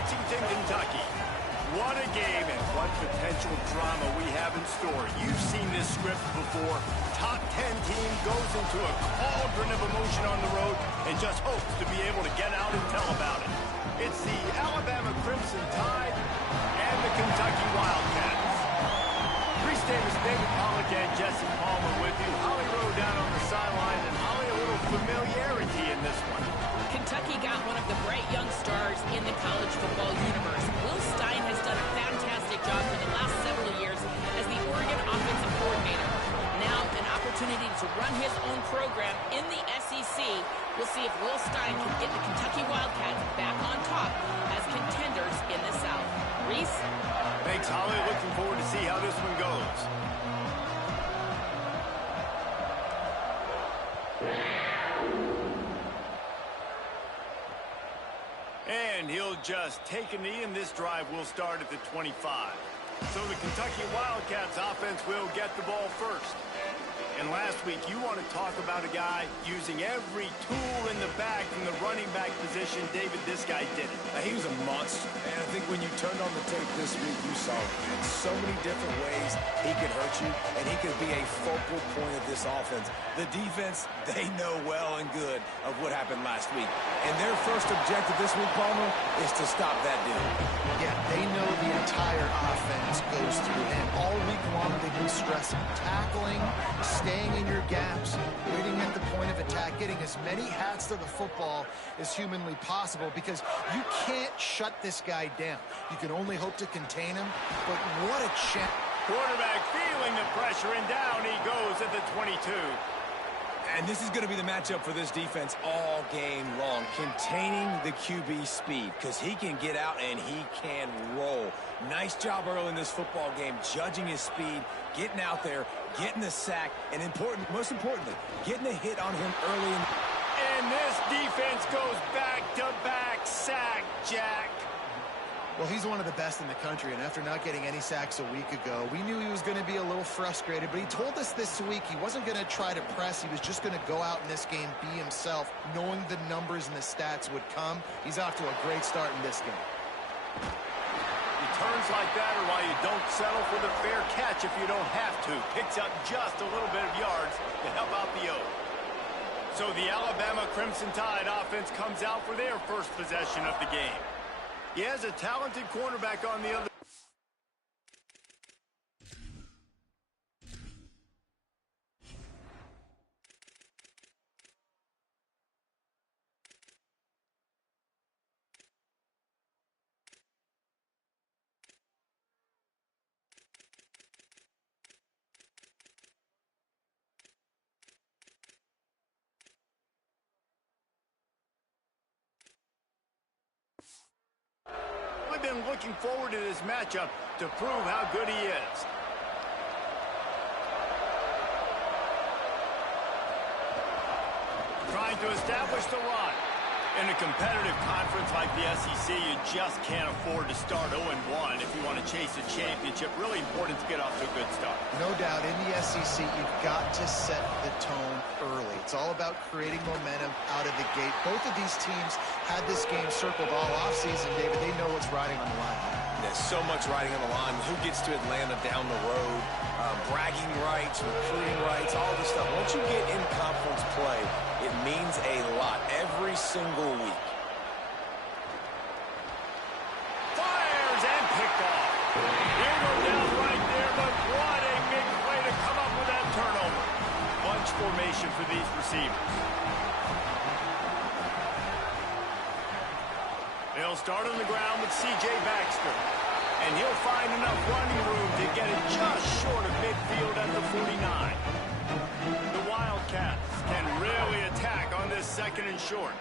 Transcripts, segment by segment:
Lexington, Kentucky. What a game and what potential drama we have in store. You've seen this script before. Top 10 team goes into a cauldron of emotion on the road and just hopes to be able to get out and tell about it. It's the Alabama Crimson Tide and the Kentucky Wildcats. Reese Davis, David Pollack, and Jesse Palmer with you. Holly Rowe down on the sideline, and Holly, a little familiarity in this one. Kentucky got one of the bright young stars in the college football universe. Will Stein has done a fantastic job for the last several years as the Oregon offensive coordinator. Now, an opportunity to run his own program in the SEC. We'll see if Will Stein can get the Kentucky Wildcats back on top as contenders in the South. Reese? Thanks, Holly. Looking forward to see how this one goes. And he'll just take a knee, and this drive will start at the 25. So the Kentucky Wildcats offense will get the ball first. And last week, you want to talk about a guy using every tool in the bag from the running back position. David, this guy did it. He was a monster. And I think when you turned on the tape this week, you saw in so many different ways he could hurt you, and he could be a focal point of this offense. The defense, they know well and good of what happened last week. And their first objective this week, Palmer, is to stop that dude. Yeah, they know the entire offense goes through him. All week long, they've been stressing tackling, staying in your gaps, waiting at the point of attack, getting as many hats to the football as humanly possible, because you can't shut this guy down. You can only hope to contain him, but what a chance. Quarterback feeling the pressure, and down he goes at the 22. And this is going to be the matchup for this defense all game long, containing the QB speed, because he can get out and he can roll. Nice job early in this football game, judging his speed, getting out there, getting the sack, and most importantly, getting a hit on him early. And this defense goes back-to-back sack, Jack. Well, he's one of the best in the country, and after not getting any sacks a week ago, we knew he was going to be a little frustrated, but he told us this week he wasn't going to try to press. He was just going to go out in this game, be himself, knowing the numbers and the stats would come. He's off to a great start in this game. Returns like that are why you don't settle for the fair catch if you don't have to. Picks up just a little bit of yards to help out the O. So the Alabama Crimson Tide offense comes out for their first possession of the game. He has a talented cornerback on the other. I've been looking forward to this matchup to prove how good he is. Trying to establish the run. In a competitive conference like the SEC, you just can't afford to start 0-1 if you want to chase a championship. Really important to get off to a good start. No doubt, in the SEC, you've got to set the tone early. It's all about creating momentum out of the gate. Both of these teams had this game circled all offseason, David. They know what's riding on the line. There's so much riding on the line. Who gets to Atlanta down the road? Bragging rights, recruiting rights, all this stuff. Once you get in conference play, it means a lot every single week. Fires and picked off. He'll go down right there, but what a big play to come up with that turnover. Bunch formation for these receivers. They'll start on the ground with C.J. Baxter. And he'll find enough running room to get it just short of midfield at the 49. The Wildcats can really attack on this second and short.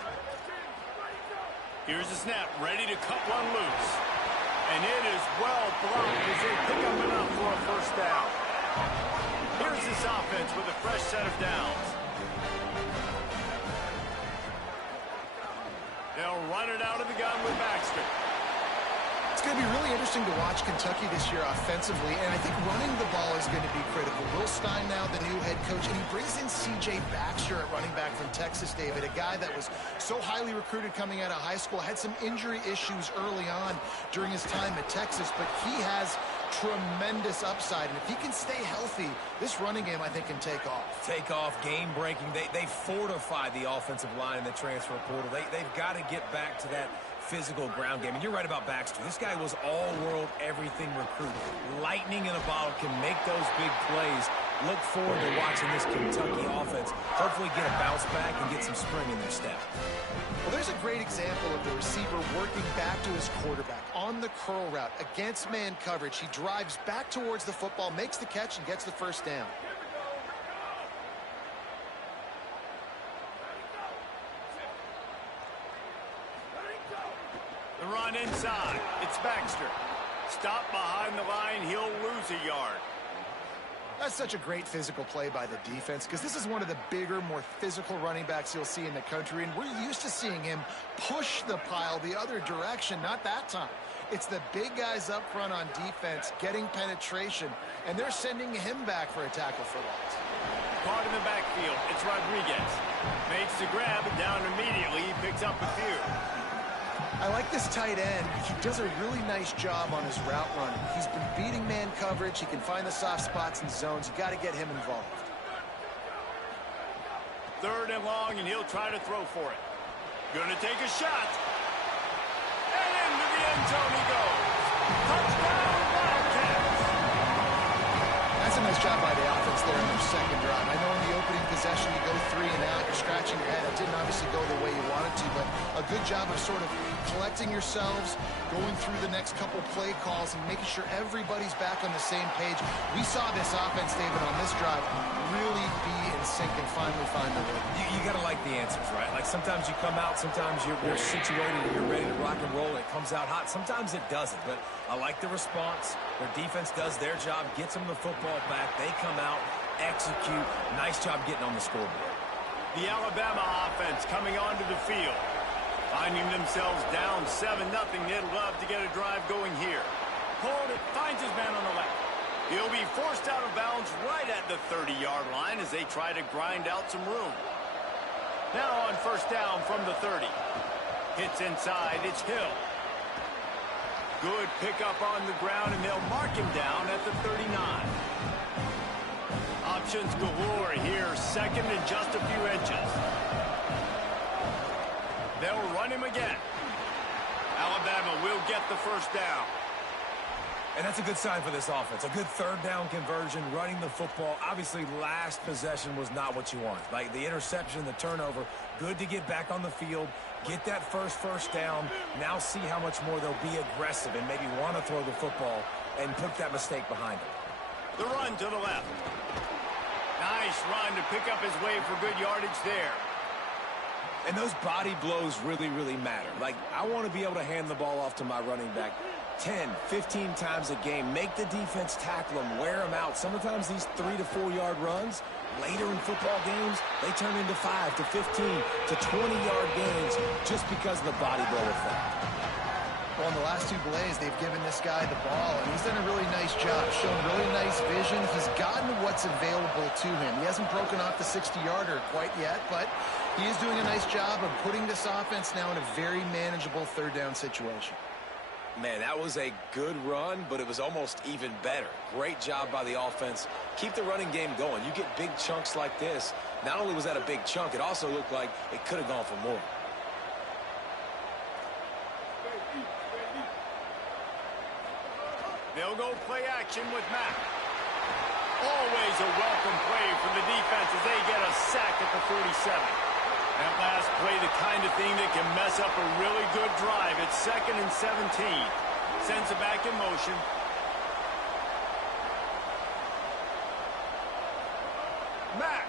Here's the snap, ready to cut one loose. And it is well blocked as they pick up enough for a first down. Here's this offense with a fresh set of downs. They'll run it out of the gun with Baxter. It's going to be really interesting to watch Kentucky this year offensively, and I think running the ball is going to be critical. Will Stein now the new head coach, and he brings in C.J. Baxter at running back from Texas, David, a guy that was so highly recruited coming out of high school, had some injury issues early on during his time at Texas, but he has tremendous upside, and if he can stay healthy, this running game, I think, can take off. Take off, game-breaking. They fortified the offensive line in the transfer portal. They've got to get back to that physical ground game. And you're right about Baxter. This guy was all-world, everything recruit. Lightning in a bottle, can make those big plays. Look forward to watching this Kentucky offense hopefully get a bounce back and get some spring in their step. Well, there's a great example of the receiver working back to his quarterback on the curl route against man coverage. He drives back towards the football, makes the catch, and gets the first down. The run inside. It's Baxter. Stop behind the line. He'll lose a yard. That's such a great physical play by the defense because this is one of the bigger, more physical running backs you'll see in the country, and we're used to seeing him push the pile the other direction. Not that time. It's the big guys up front on defense getting penetration, and they're sending him back for a tackle for loss. Caught in the backfield. It's Rodriguez. Makes the grab, and down immediately. He picks up a few. I like this tight end. He does a really nice job on his route running. He's been beating man coverage. He can find the soft spots and zones. You got to get him involved. 3rd and long, and he'll try to throw for it. Gonna take a shot. And into the end zone he goes. Touchdown, Wildcats. That's a nice job by the offense there in their second drive. I know in the opening possession you go 3 and out. You're scratching your head. It didn't obviously go the way you wanted to, but a good job of sort of collecting yourselves, going through the next couple play calls, and making sure everybody's back on the same page. We saw this offense, David, on this drive really be in sync and finally find the rhythm. You got to like the answers, right? Like sometimes you come out, sometimes you're situated and you're ready to rock and roll and it comes out hot. Sometimes it doesn't, but I like the response. Their defense does their job, gets them the football back. They come out, execute. Nice job getting on the scoreboard. The Alabama offense coming onto the field. Finding themselves down 7-0. They'd love to get a drive going here. Hold it, finds his man on the left. He'll be forced out of bounds right at the 30-yard line as they try to grind out some room. Now on 1st down from the 30. Hits inside, it's Hill. Good pickup on the ground, and they'll mark him down at the 39. Options galore here, 2nd and just a few inches. They'll run him again. Alabama will get the 1st down. And that's a good sign for this offense. A good 3rd down conversion, running the football. Obviously, last possession was not what you want. Like the interception, the turnover, good to get back on the field, get that first down. Now see how much more they'll be aggressive and maybe want to throw the football and put that mistake behind them. The run to the left. Nice run to pick up his way for good yardage there. And those body blows really, really matter. Like, I want to be able to hand the ball off to my running back 10, 15 times a game. Make the defense tackle them, wear them out. Sometimes these 3 to 4 yard runs, later in football games, they turn into 5 to 15 to 20-yard gains just because of the body blow effect. Well, in the last 2 plays, they've given this guy the ball, and he's done a really nice job, shown really nice vision. He's gotten what's available to him. He hasn't broken off the 60-yarder quite yet, but he is doing a nice job of putting this offense now in a very manageable 3rd down situation. Man, that was a good run, but it was almost even better. Great job by the offense. Keep the running game going. You get big chunks like this. Not only was that a big chunk, it also looked like it could have gone for more. They'll go play action with Mack. Always a welcome play for the defense as they get a sack at the 47. That last play, the kind of thing that can mess up a really good drive. It's 2nd and 17. Sends it back in motion. Mack.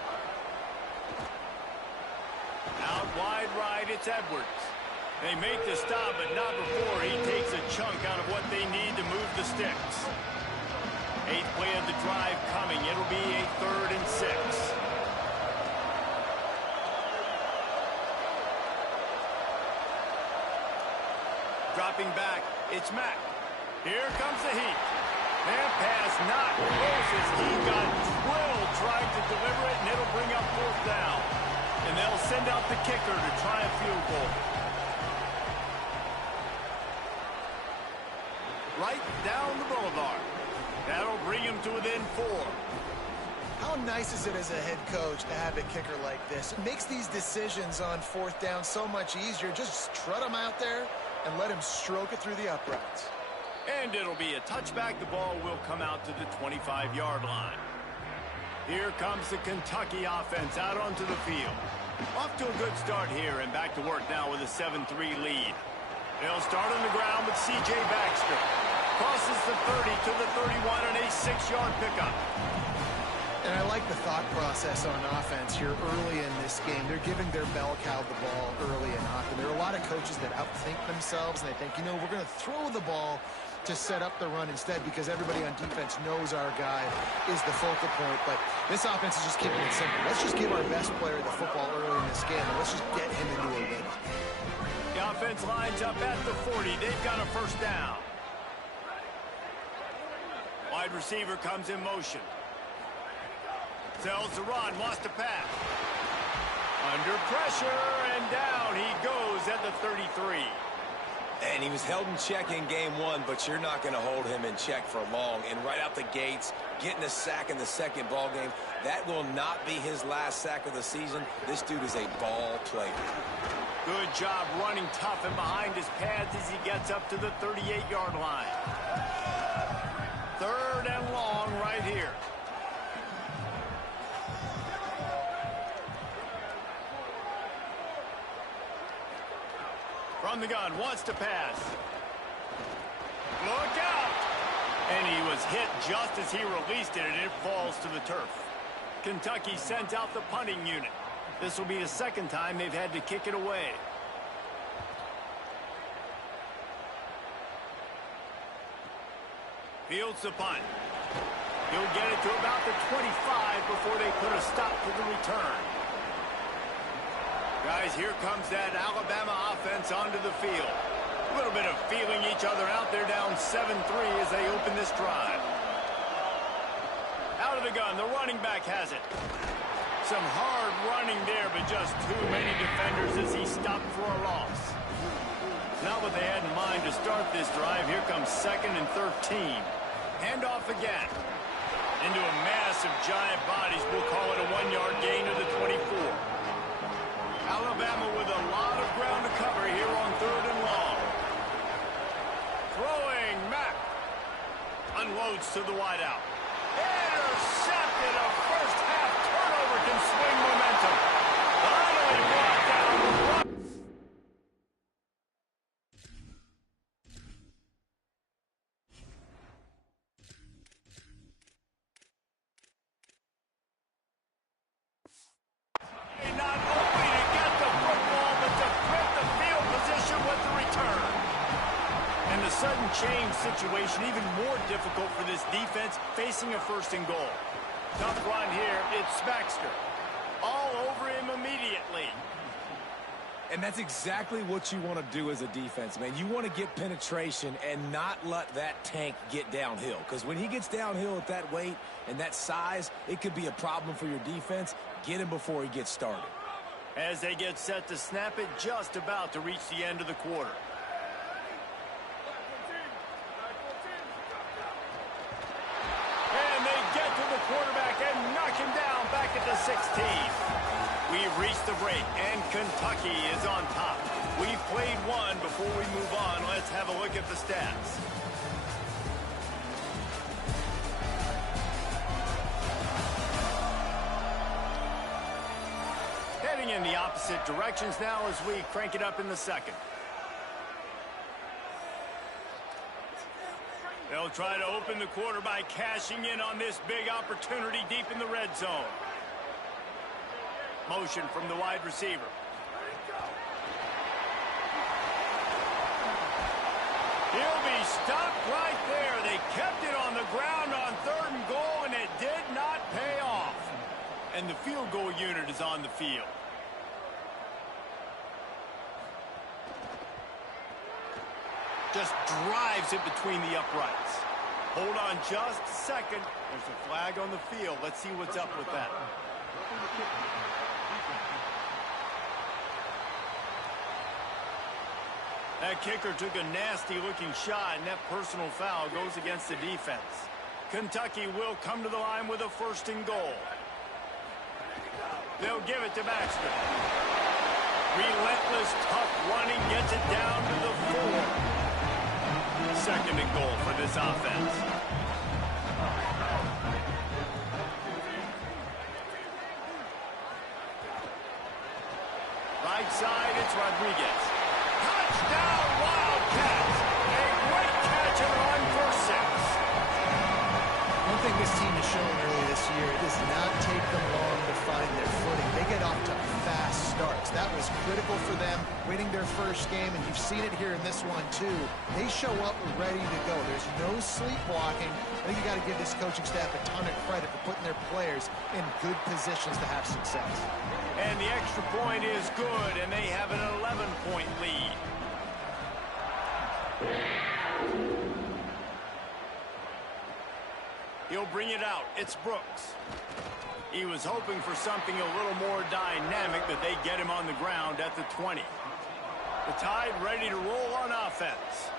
Out wide right, it's Edwards. They make the stop, but not before he takes a chunk out of what they need to move the sticks. 8th play of the drive coming. It'll be a 3rd and 6. Dropping back, it's Mack. Here comes the heat. That pass not close as he got drilled trying to deliver it, and it'll bring up fourth down. And they'll send out the kicker to try a field goal. Right down the boulevard. That'll bring him to within 4. How nice is it as a head coach to have a kicker like this? It makes these decisions on fourth down so much easier. Just trot him out there and let him stroke it through the uprights. And it'll be a touchback. The ball will come out to the 25-yard line. Here comes the Kentucky offense out onto the field. Off to a good start here and back to work now with a 7-3 lead. They'll start on the ground with C.J. Baxter. Crosses the 30 to the 31 and a 6-yard pickup. And I like the thought process on offense here early in this game. They're giving their bell cow the ball early and often. There are a lot of coaches that outthink themselves, and they think, you know, we're going to throw the ball to set up the run instead because everybody on defense knows our guy is the focal point. But this offense is just keeping it simple. Let's just give our best player the football early in this game, and let's just get him into a rhythm. The offense lines up at the 40. They've got a first down. Wide receiver comes in motion. Sells the run, lost a pass. Under pressure, and down he goes at the 33. And he was held in check in game 1, but you're not going to hold him in check for long. And right out the gates, getting a sack in the second ball game, that will not be his last sack of the season. This dude is a ball player. Good job running tough and behind his pads as he gets up to the 38-yard line. 3rd and long right here. From the gun, wants to pass. Look out! And he was hit just as he released it, and it falls to the turf. Kentucky sent out the punting unit. This will be the second time they've had to kick it away. Fields the punt. He'll get it to about the 25 before they put a stop to the return. Guys, here comes that Alabama offense onto the field. A little bit of feeling each other out. They're down 7-3 as they open this drive. Out of the gun, the running back has it. Some hard running there, but just too many defenders as he stopped for a loss. Not what they had in mind to start this drive. Here comes 2nd and 13. Handoff again. Into a mass of giant bodies. We'll call it a 1-yard gain to the 24. Alabama with a lot of ground to cover here on 3rd and long. Throwing Mack. Unloads to the wideout. Intercepted. A first-half turnover can swing momentum. Finally brought down the run. Not only to get the football, but to flip the field position with the return. And the sudden change situation even more difficult for this defense facing a 1st and goal. Tough run here. It's Baxter. All over him immediately. And that's exactly what you want to do as a defense, man. You want to get penetration and not let that tank get downhill. Because when he gets downhill at that weight and that size, it could be a problem for your defense. Get him before he gets started. As they get set to snap it, just about to reach the end of the quarter. And they get to the quarterback and knock him down back at the 16. We've reached the break, and Kentucky is on top. We've played one. Before we move on, let's have a look at the stats. Heading in the opposite directions now as we crank it up in the second. They'll try to open the quarter by cashing in on this big opportunity deep in the red zone. Motion from the wide receiver. He'll be stopped right there. They kept it on the ground on 3rd and goal, and it did not pay off. And the field goal unit is on the field. Just drives it between the uprights. Hold on just a second. There's a flag on the field. Let's see what's up with that. That kicker took a nasty-looking shot, and that personal foul goes against the defense. Kentucky will come to the line with a 1st and goal. They'll give it to Baxter. Relentless, tough running gets it down to the 4. 2nd and goal for this offense. Right side, it's Rodriguez. Touchdown, Wildcats! A great catch and run for 6. One thing this team has shown early this year, it does not take them long to find their footing. They get off to fast starts. That was critical for them, winning their first game, and you've seen it here in this one too. They show up ready to go. There's no sleepwalking. I think you got to give this coaching staff a ton of credit for putting their players in good positions to have success. And the extra point is good, and they have an 11-point lead. He'll bring it out. It's Brooks. He was hoping for something a little more dynamic, but they get him on the ground at the 20. The Tide ready to roll on offense.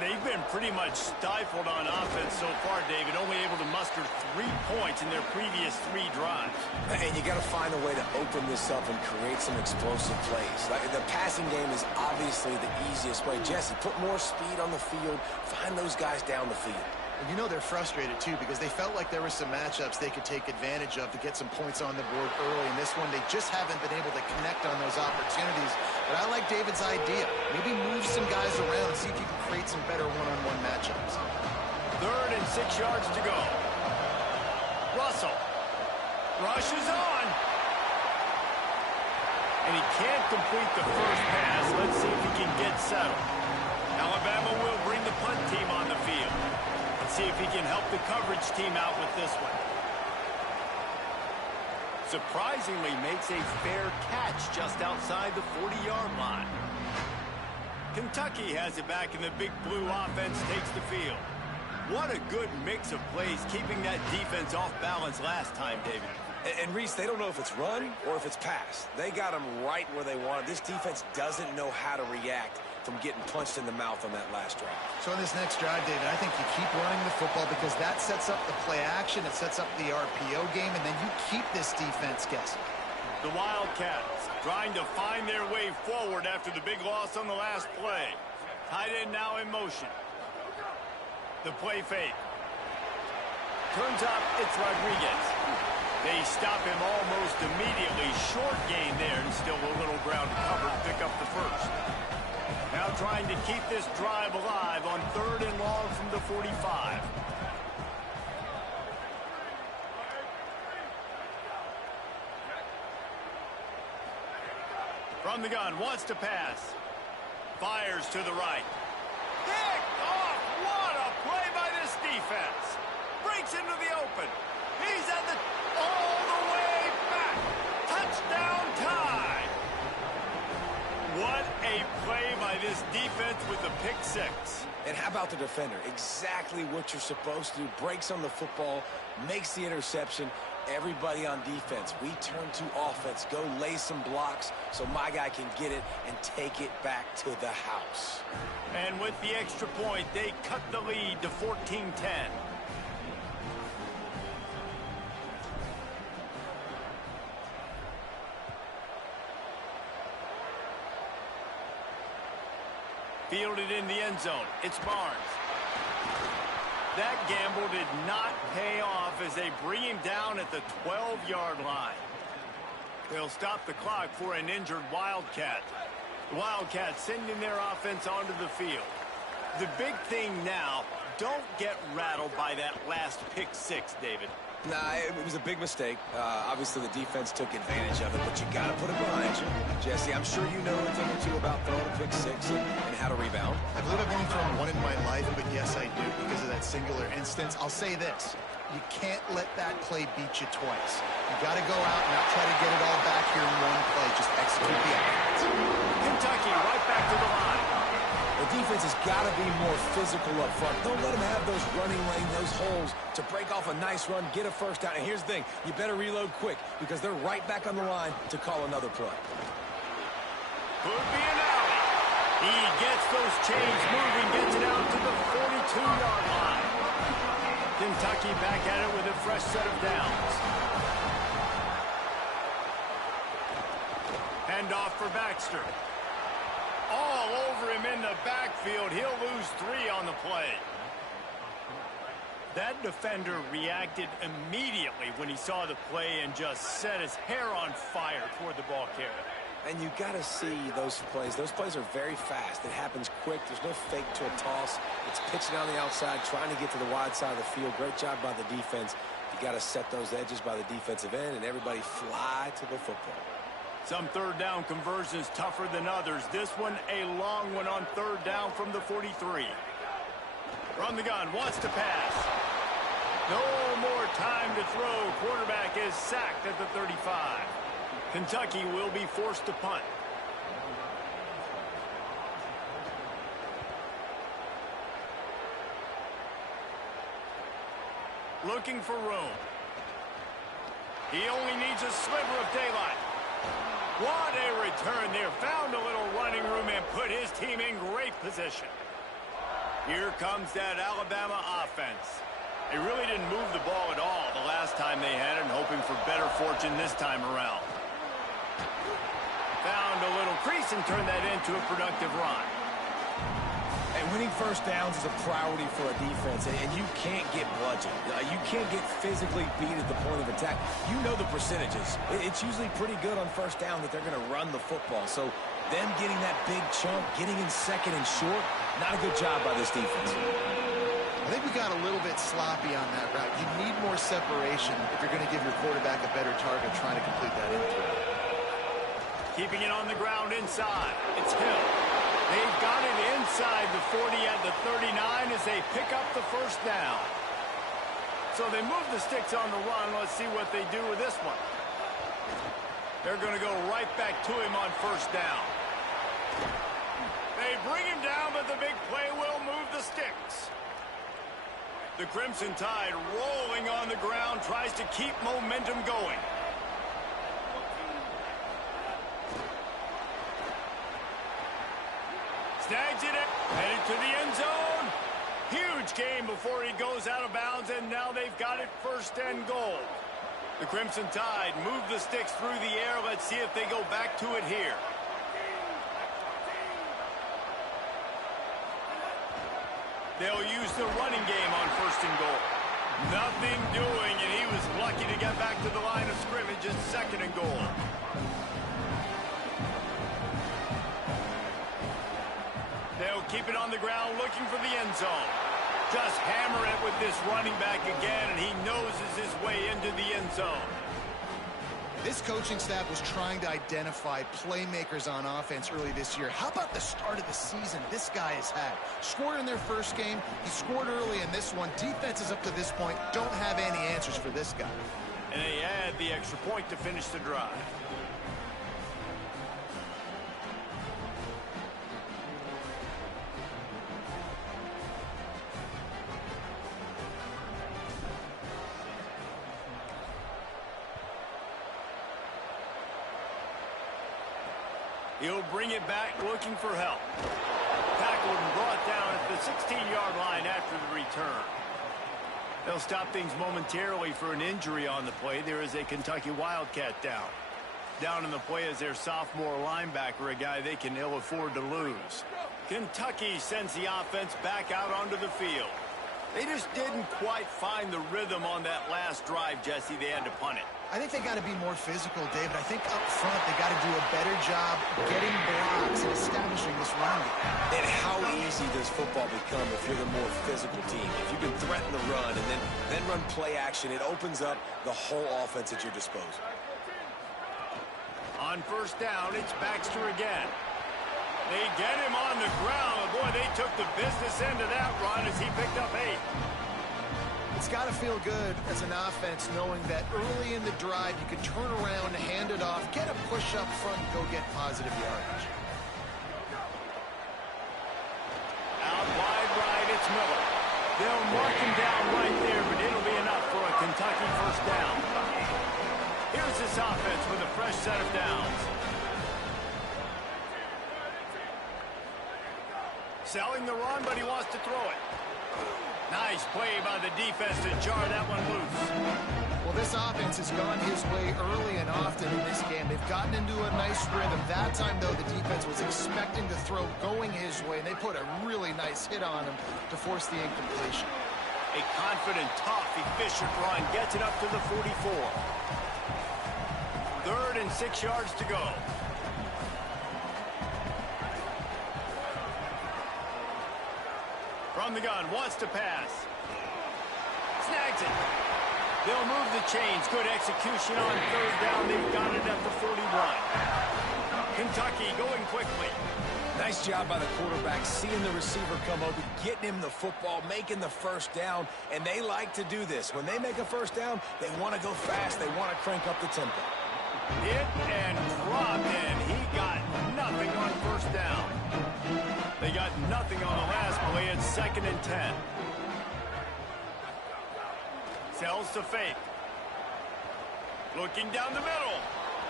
They've been pretty much stifled on offense so far, David, only able to muster 3 points in their previous 3 drives. And you got to find a way to open this up and create some explosive plays. Like, the passing game is obviously the easiest way. Jesse, put more speed on the field, find those guys down the field. And you know they're frustrated, too, because they felt like there were some matchups they could take advantage of to get some points on the board early. In this one, they just haven't been able to connect on those opportunities. But I like David's idea. Maybe move some guys around and see if you can create some better one-on-one matchups. 3rd and 6 yards to go. Russell rushes on. And he can't complete the first pass. Let's see if he can get settled. Alabama will bring the punt team on the field. Let's see if he can help the coverage team out with this one. Surprisingly makes a fair catch just outside the 40-yard line. Kentucky has it back, and the Big Blue offense takes the field. What a good mix of plays, keeping that defense off balance last time, David. And Reese, they don't know if it's run or if it's pass. They got them right where they want it. This defense doesn't know how to react from getting punched in the mouth on that last drive. So in this next drive, David, I think you keep running the football because that sets up the play action, it sets up the RPO game, and then you keep this defense guessing. The Wildcats trying to find their way forward after the big loss on the last play. Tight end now in motion. The play fake. Turns up, it's Rodriguez. They stop him almost immediately. Short gain there, and still a little ground to cover to pick up the first. Now trying to keep this drive alive on 3rd and long from the 45. From the gun, wants to pass. Fires to the right. Picked off! What a play by this defense! Breaks into the open. He's at the... all the way back. Touchdown Tide! What a play by this defense with the pick 6. And how about the defender? Exactly what you're supposed to do. Breaks on the football, makes the interception. Everybody on defense, we turn to offense. Go lay some blocks so my guy can get it and take it back to the house. And with the extra point, they cut the lead to 14-10. Fielded in the end zone. It's Barnes. That gamble did not pay off as they bring him down at the 12-yard line. They'll stop the clock for an injured Wildcat. The Wildcats sending their offense onto the field. The big thing now, don't get rattled by that last pick 6, David. Nah, it was a big mistake. Obviously, the defense took advantage of it, but you got to put it behind you. Jesse, I'm sure you know a thing or two about throwing a pick 6 and how to rebound. I believe I've only thrown one in my life, but yes, I do because of that singular instance. I'll say this. You can't let that play beat you twice. You got to go out and not try to get it all back here in one play. Just execute the offense. Kentucky right back to the line. The defense is got to be more physical up front. Don't let them have those running lanes, those holes to break off a nice run, get a first down. And here's the thing, you better reload quick because they're right back on the line to call another play. Could be an alley. He gets those chains moving, gets it out to the 42-yard line. Kentucky back at it with a fresh set of downs. Handoff for Baxter. All over him in the backfield. He'll lose 3 on the play. That defender reacted immediately when he saw the play and just set his hair on fire toward the ball carrier. And you got to see those plays. Those plays are very fast. It happens quick. There's no fake to a toss. It's pitching on the outside, trying to get to the wide side of the field. Great job by the defense. You got to set those edges by the defensive end, and everybody fly to the football. Some third down conversions tougher than others. This one a long one on third down from the 43. Run the gun, wants to pass. No more time to throw. Quarterback is sacked at the 35. Kentucky will be forced to punt. Looking for room. He only needs a sliver of daylight. What a return there. Found a little running room and put his team in great position. Here comes that Alabama offense. They really didn't move the ball at all the last time they had it, hoping for better fortune this time around. Found a little crease and turned that into a productive run. And winning first downs is a priority for a defense, and you can't get bludgeoned. You can't get physically beat at the point of attack. You know the percentages. It's usually pretty good on first down that they're going to run the football. So them getting that big chunk, getting in second and short, not a good job by this defense. I think we got a little bit sloppy on that route. You need more separation if you're going to give your quarterback a better target trying to complete that in-throw. Keeping it on the ground inside. It's Hill. They've got it inside the 40 at the 39 as they pick up the first down. So they move the sticks on the run. Let's see what they do with this one. They're going to go right back to him on first down. They bring him down, but the big play will move the sticks. The Crimson Tide rolling on the ground, tries to keep momentum going. Snags it, headed to the end zone. Huge gain before he goes out of bounds, and now they've got it first and goal. The Crimson Tide move the sticks through the air. Let's see if they go back to it here. They'll use the running game on first and goal. Nothing doing, and he was lucky to get back to the line of scrimmage at second and goal. They'll keep it on the ground looking for the end zone. Just hammer it with this running back again, and he noses his way into the end zone. This coaching staff was trying to identify playmakers on offense early this year. How about the start of the season this guy has had? Scored in their first game. He scored early in this one. Defenses up to this point don't have any answers for this guy. And they add the extra point to finish the drive. He'll bring it back looking for help. Tackled and brought down at the 16-yard line after the return. They'll stop things momentarily for an injury on the play. There is a Kentucky Wildcat down. Down in the play is their sophomore linebacker, a guy they can ill afford to lose. Kentucky sends the offense back out onto the field. They just didn't quite find the rhythm on that last drive, Jesse. They had to punt it. I think they got to be more physical, David. I think up front they got to do a better job getting blocks and establishing this run game. And how easy does football become if you're the more physical team? If you can threaten the run and then run play action, it opens up the whole offense at your disposal. On first down, it's Baxter again. They get him on the ground. Boy, they took the business end of that run as he picked up 8. It's got to feel good as an offense knowing that early in the drive you can turn around, hand it off, get a push up front, and go get positive yardage. Out it's Miller. They'll mark him down right there, but it'll be enough for a Kentucky first down. Here's this offense with a fresh set of downs. Selling the run, but he wants to throw it. Nice play by the defense to jar that one loose. Well, this offense has gone his way early and often in this game. They've gotten into a nice rhythm. That time, though, the defense was expecting to throw going his way, and they put a really nice hit on him to force the incompletion. A confident, tough, efficient run gets it up to the 44. 3rd and 6 yards to go. From the gun, wants to pass. Snags it. They'll move the chains. Good execution on 3rd down. They've got it at the 41. Kentucky going quickly. Nice job by the quarterback, seeing the receiver come over, getting him the football, making the first down, and they like to do this. When they make a first down, they want to go fast. They want to crank up the tempo. Hit and dropped, and he got nothing on first down. They got nothing on the last play. It's 2nd and 10. Sells to fake. Looking down the middle.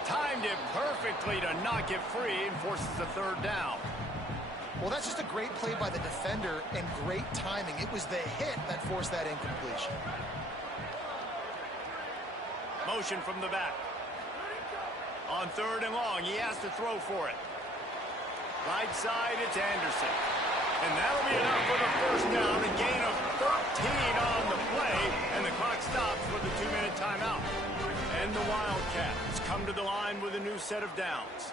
Timed it perfectly to knock it free and forces the 3rd down. Well, that's just a great play by the defender and great timing. It was the hit that forced that incompletion. Motion from the back. On 3rd and long, he has to throw for it. Right side, it's Anderson. And that'll be enough for the first down. A gain of 13 on the play, and the clock stops for the 2-minute timeout. And the Wildcats come to the line with a new set of downs.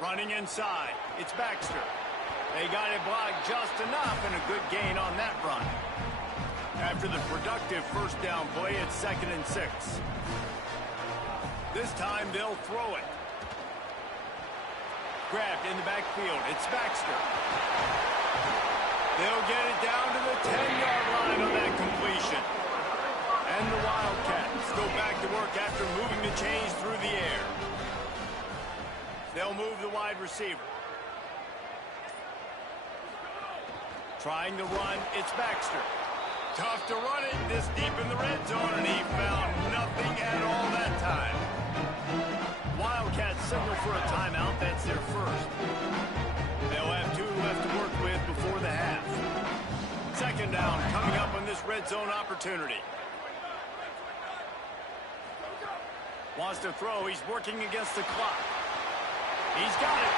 Running inside, it's Baxter. They got it blocked just enough, and a good gain on that run. After the productive first down play, it's 2nd and 6. This time they'll throw it. Grabbed in the backfield. It's Baxter. They'll get it down to the 10-yard line on that completion. And the Wildcats go back to work after moving the chains through the air. They'll move the wide receiver. Trying to run, it's Baxter. Tough to run it this deep in the red zone, and he found nothing at all that time. Wildcats signal for a timeout. That's their first. They'll have 2 left to work with before the half. 2nd down coming up on this red zone opportunity. Wants to throw. He's working against the clock. He's got it.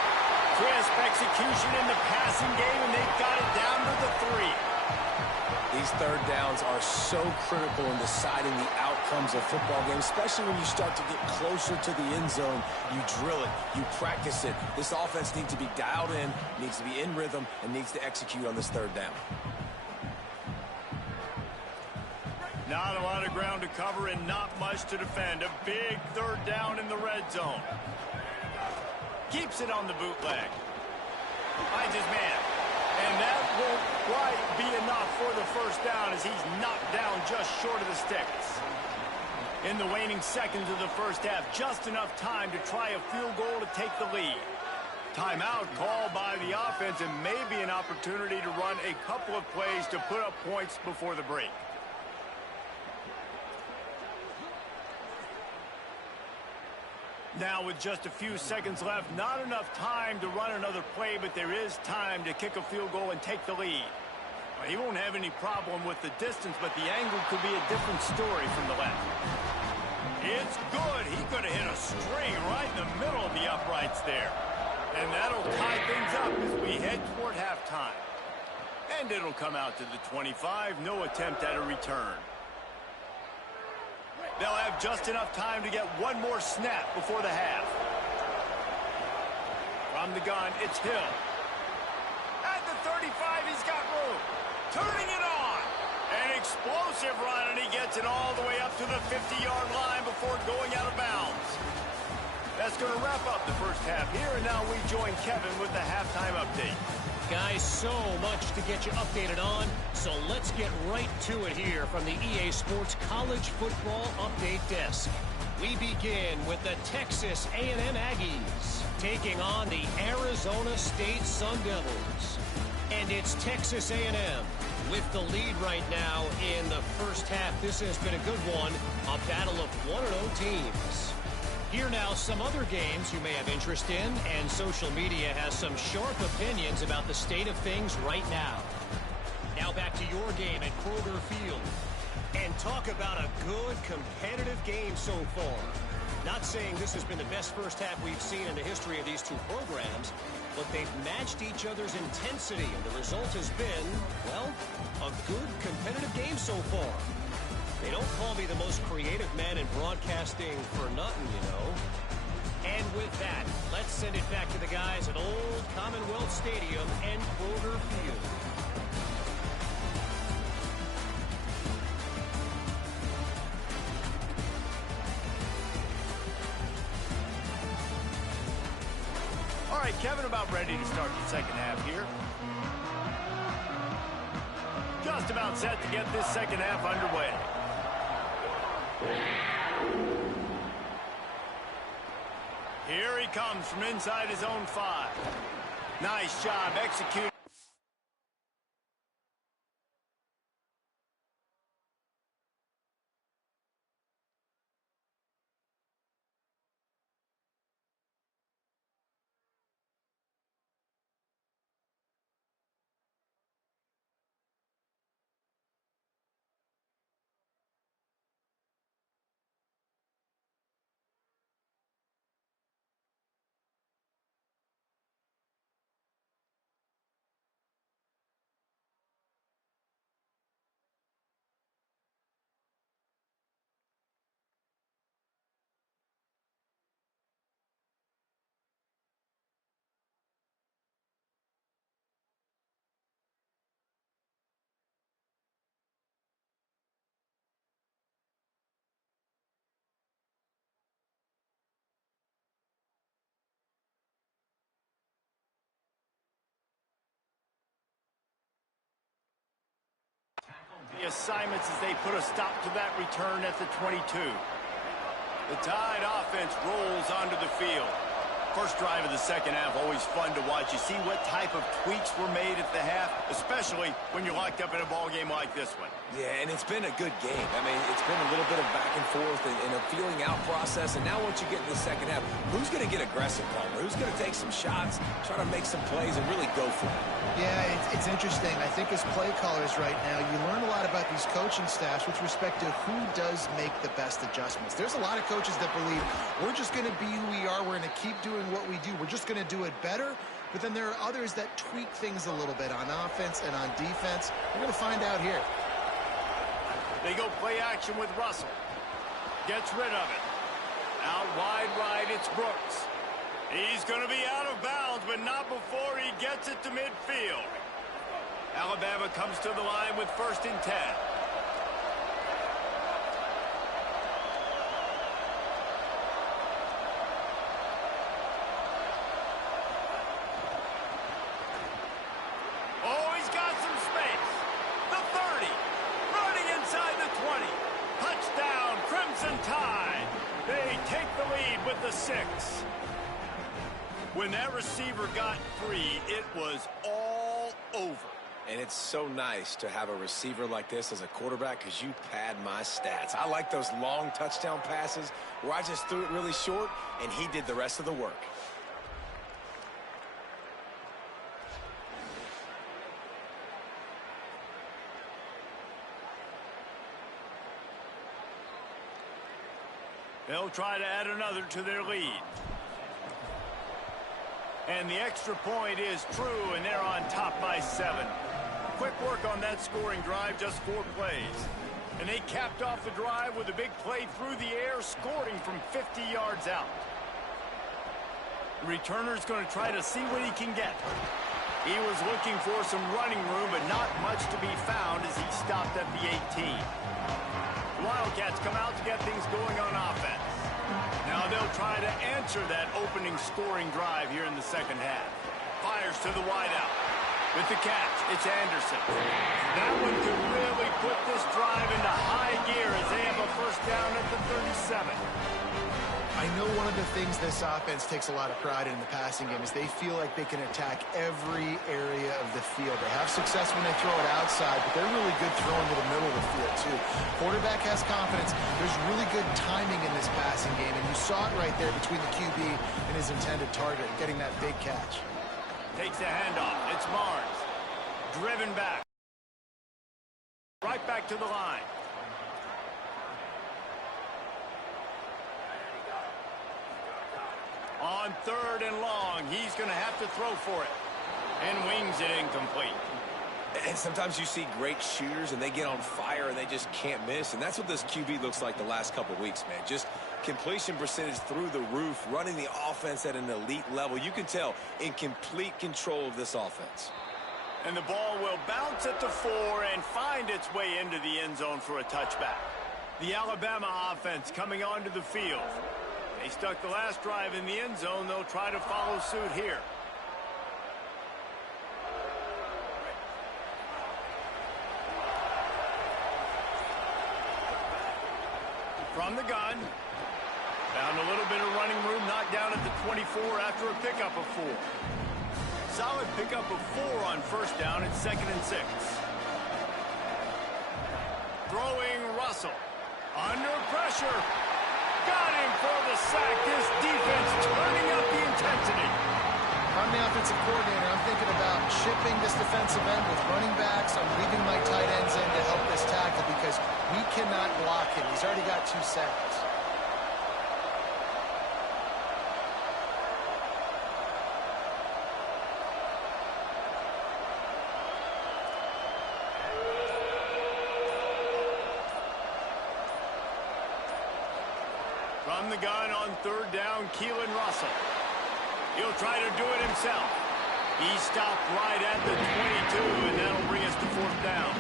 Crisp execution in the passing game, and they've got it down to the 3. These 3rd downs are so critical in deciding the outcomes of football games, especially when you start to get closer to the end zone. You drill it, you practice it. This offense needs to be dialed in, needs to be in rhythm, and needs to execute on this 3rd down. Not a lot of ground to cover and not much to defend. A big 3rd down in the red zone. Keeps it on the bootleg. Finds his man. And that won't quite be enough for the first down as he's knocked down just short of the sticks. In the waning seconds of the first half, just enough time to try a field goal to take the lead. Timeout called by the offense, and maybe an opportunity to run a couple of plays to put up points before the break. Now with just a few seconds left, not enough time to run another play, but there is time to kick a field goal and take the lead. Well, he won't have any problem with the distance, but the angle could be a different story from the left. It's good. He could have hit a string right in the middle of the uprights there. And that'll tie things up as we head toward halftime. And it'll come out to the 25. No attempt at a return. They'll have just enough time to get one more snap before the half. From the gun, it's Hill. At the 35, he's got room. Turning it on. An explosive run, and he gets it all the way up to the 50-yard line before going out of bounds. That's going to wrap up the first half here, and now we join Kevin with the halftime update. Guys, so much to get you updated on, so let's get right to it here from the EA Sports College Football Update Desk. We begin with the Texas A&M Aggies taking on the Arizona State Sun Devils. And it's Texas A&M with the lead right now in the first half. This has been a good one, a battle of 1-0 teams. Here now some other games you may have interest in, and social media has some sharp opinions about the state of things right now. Now back to your game at Kroger Field. And talk about a good competitive game so far. Not saying this has been the best first half we've seen in the history of these two programs, but they've matched each other's intensity, and the result has been, well, a good competitive game so far. They don't call me the most creative man in broadcasting for nothing, you know. And with that, let's send it back to the guys at Old Commonwealth Stadium and Kroger Field. All right, Kevin, about ready to start the second half here. Just about set to get this second half underway. Here he comes from inside his own 5. Nice job executing. The assignments as they put a stop to that return at the 22. The Tide offense rolls onto the field. First drive of the second half, always fun to watch. You see what type of tweaks were made at the half, especially when you're locked up in a ball game like this one. Yeah, and it's been a good game. I mean, it's been a little bit of back and forth and a feeling out process. And now once you get in the second half, who's going to get aggressive, Palmer? Who's going to take some shots, try to make some plays, and really go for it? Yeah, it's interesting. I think as play callers right now, you learn a lot about these coaching staffs with respect to who does make the best adjustments. There's a lot of coaches that believe we're just going to be who we are. We're going to keep doing what we do. We're just going to do it better. But then there are others that tweak things a little bit on offense and on defense. We're going to find out here. They go play action with Russell. Gets rid of it. Out wide right, it's Brooks. He's going to be out of bounds, but not before he gets it to midfield. Alabama comes to the line with 1st and 10. Oh, he's got some space. The 30. Running inside the 20. Touchdown, Crimson Tide. They take the lead with the 6. When that receiver got free, it was all over. And it's so nice to have a receiver like this as a quarterback because you pad my stats. I like those long touchdown passes where I just threw it really short and he did the rest of the work. They'll try to add another to their lead. And the extra point is true, and they're on top by 7. Quick work on that scoring drive, just 4 plays. And they capped off the drive with a big play through the air, scoring from 50 yards out. The returner's going to try to see what he can get. He was looking for some running room, but not much to be found as he stopped at the 18. The Wildcats come out to get things going on offense. Now they'll try to answer that opening scoring drive here in the second half. Fires to the wideout. With the catch, it's Anderson. That one could really put this drive into high gear as they have a first down at the 37. I know one of the things this offense takes a lot of pride in the passing game is they feel like they can attack every area of the field. They have success when they throw it outside, but they're really good throwing to the middle of the field, too. Quarterback has confidence. There's really good timing in this passing game, and you saw it right there between the QB and his intended target, getting that big catch. Takes the handoff. It's Barnes. Driven back. Right back to the line. On 3rd and long, he's going to have to throw for it. And wings it incomplete. And sometimes you see great shooters, and they get on fire, and they just can't miss. And that's what this QB looks like the last couple weeks, man. Just completion percentage through the roof, running the offense at an elite level. You can tell in complete control of this offense. And the ball will bounce at the 4 and find its way into the end zone for a touchback. The Alabama offense coming onto the field. They stuck the last drive in the end zone. They'll try to follow suit here. From the gun. Found a little bit of running room, knocked down at the 24 after a pickup of 4. Solid pickup of 4 on first down at 2nd and 6. Throwing Russell. Under pressure. Got him for the sack. This defense turning up the intensity. I'm the offensive coordinator. I'm thinking about shipping this defensive end with running backs. I'm leaving my tight ends in to help this tackle because we cannot block him. He's already got 2 sacks. From the gun on 3rd down, Keelan Russell. He'll try to do it himself. He stopped right at the 22, and that'll bring us to 4th down.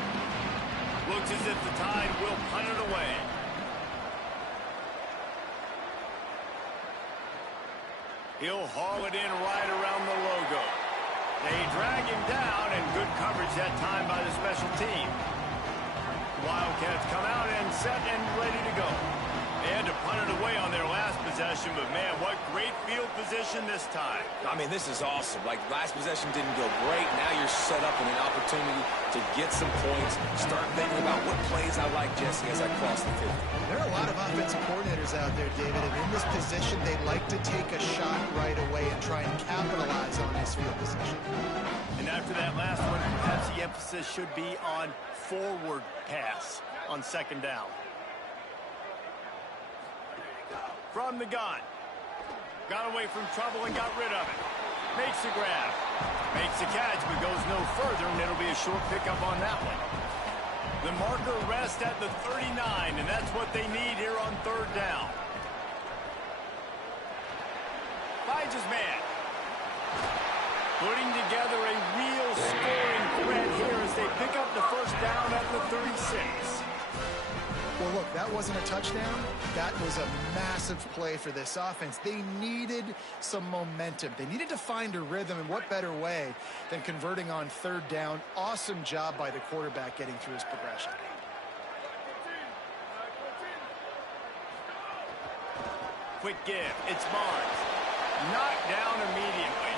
Looks as if the Tide will punt it away. He'll haul it in right around the logo. They drag him down, and good coverage that time by the special team. Wildcats come out and set and ready to go. They had to punt it away on their last possession, but man, what great field position this time. I mean, this is awesome. Like, last possession didn't go great. Now you're set up in an opportunity to get some points. Start thinking about what plays I like, Jesse, as I cross the 50. There are a lot of offensive coordinators out there, David, and in this position, they like to take a shot right away and try and capitalize on this field position. And after that last one, perhaps the emphasis should be on forward pass on 2nd down. From the gun. Got away from trouble and got rid of it. Makes the grab. Makes the catch, but goes no further, and it'll be a short pickup on that one. The marker rests at the 39, and that's what they need here on 3rd down. Finds his man. Putting together a real scoring threat here as they pick up the first down at the 36. Well, look, that wasn't a touchdown. That was a massive play for this offense. They needed some momentum. They needed to find a rhythm, and what better way than converting on 3rd down. Awesome job by the quarterback getting through his progression. Quick give. It's Barnes. Knocked down immediately.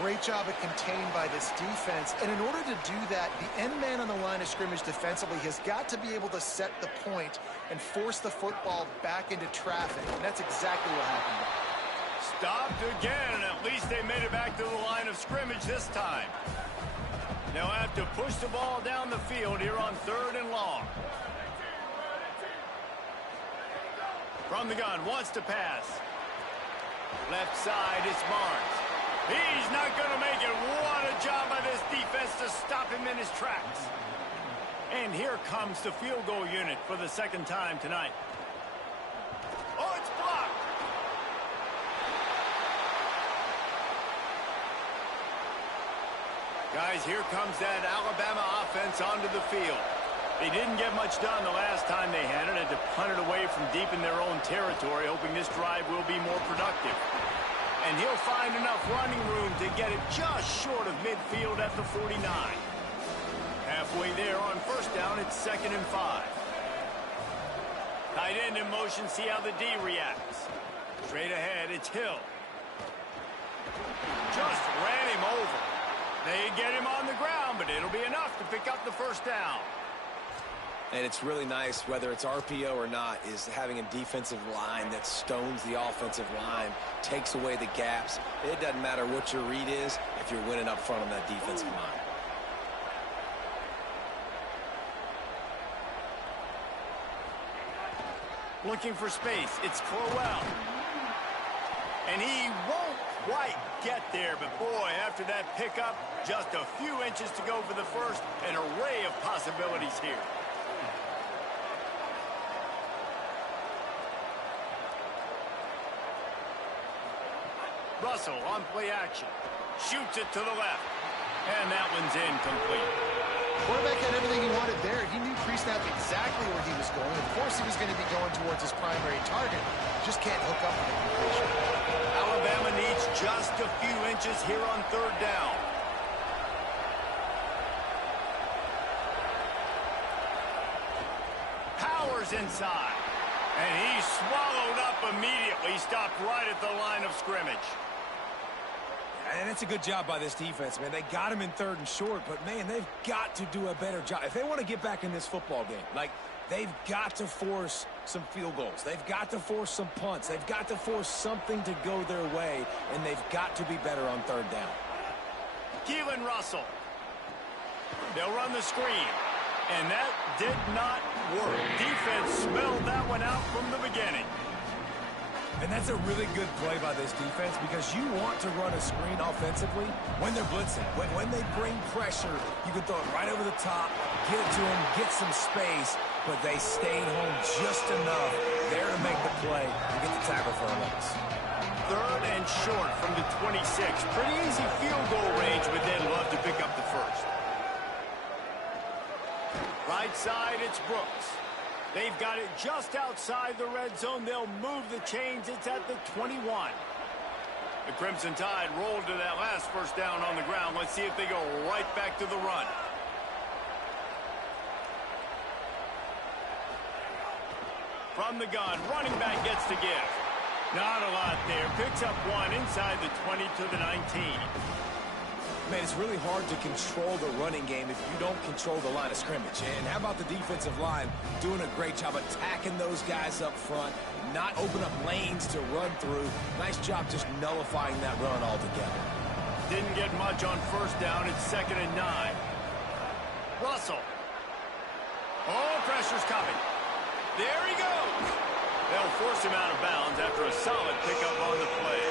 Great job at contained by this defense. And in order to do that, the end man on the line of scrimmage defensively has got to be able to set the point and force the football back into traffic. And that's exactly what happened. Stopped again, and at least they made it back to the line of scrimmage this time. They'll have to push the ball down the field here on 3rd and long. From the gun, wants to pass. Left side, it's Barnes. He's not going to make it. What a job by this defense to stop him in his tracks. And here comes the field goal unit for the 2nd time tonight. Oh, it's blocked. Guys, here comes that Alabama offense onto the field. They didn't get much done the last time they had it. Had to punt it away from deep in their own territory, hoping this drive will be more productive. And he'll find enough running room to get it just short of midfield at the 49. Halfway there on first down, it's 2nd and 5. Tight end in motion, see how the D reacts. Straight ahead, it's Hill. Just ran him over. They get him on the ground, but it'll be enough to pick up the first down. And it's really nice, whether it's RPO or not, is having a defensive line that stones the offensive line, takes away the gaps. It doesn't matter what your read is if you're winning up front on that defensive line. Looking for space, it's Crowell. And he won't quite get there, but boy, after that pickup, just a few inches to go for the first, an array of possibilities here. Russell on play action. Shoots it to the left. And that one's incomplete. Quarterback had everything he wanted there. He knew pre-snap exactly where he was going. Of course he was going to be going towards his primary target. Just can't hook up with the completion. Alabama needs just a few inches here on 3rd down. Powers inside. And he's swallowed up immediately. Stopped right at the line of scrimmage. And it's a good job by this defense, man. They got him in 3rd and short, but, man, they've got to do a better job. If they want to get back in this football game, like, they've got to force some field goals. They've got to force some punts. They've got to force something to go their way, and they've got to be better on 3rd down. Keelan Russell. They'll run the screen. And that did not work. Defense smelled that one out from the beginning. And that's a really good play by this defense because you want to run a screen offensively when they're blitzing. When they bring pressure, you can throw it right over the top, get it to them, get some space, but they stayed home just enough there to make the play and get the tackle for a loss. 3rd and short from the 26. Pretty easy field goal range, but they'd love to pick up the first. Right side, it's Brooks. They've got it just outside the red zone. They'll move the chains. It's at the 21. The Crimson Tide rolled to that last first down on the ground. Let's see if they go right back to the run. From the gun, running back gets to give. Not a lot there. Picks up one inside the 20 to the 19. Man, it's really hard to control the running game if you don't control the line of scrimmage. And how about the defensive line doing a great job attacking those guys up front, not open up lanes to run through. Nice job just nullifying that run altogether. Didn't get much on first down. It's 2nd and 9. Russell. Oh, pressure's coming. There he goes. They'll force him out of bounds after a solid pickup on the play.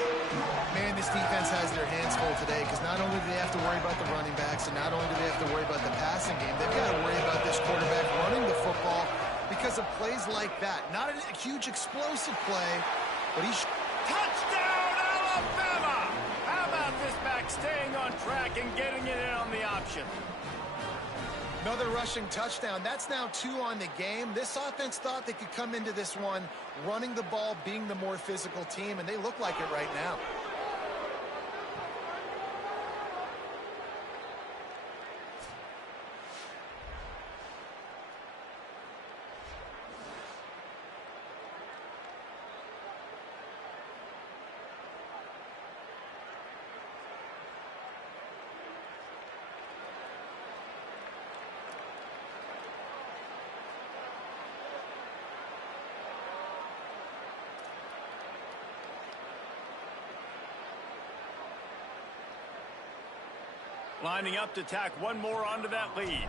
Man, this defense has their hands full today because not only do they have to worry about the running backs and not only do they have to worry about the passing game, they've got to worry about this quarterback running the football because of plays like that. Not a huge explosive play, but he's... Touchdown, Alabama! How about this back staying on track and getting it in on the option? Another rushing touchdown. That's now 2 on the game. This offense thought they could come into this one running the ball, being the more physical team, and they look like it right now. Lining up to tack one more onto that lead.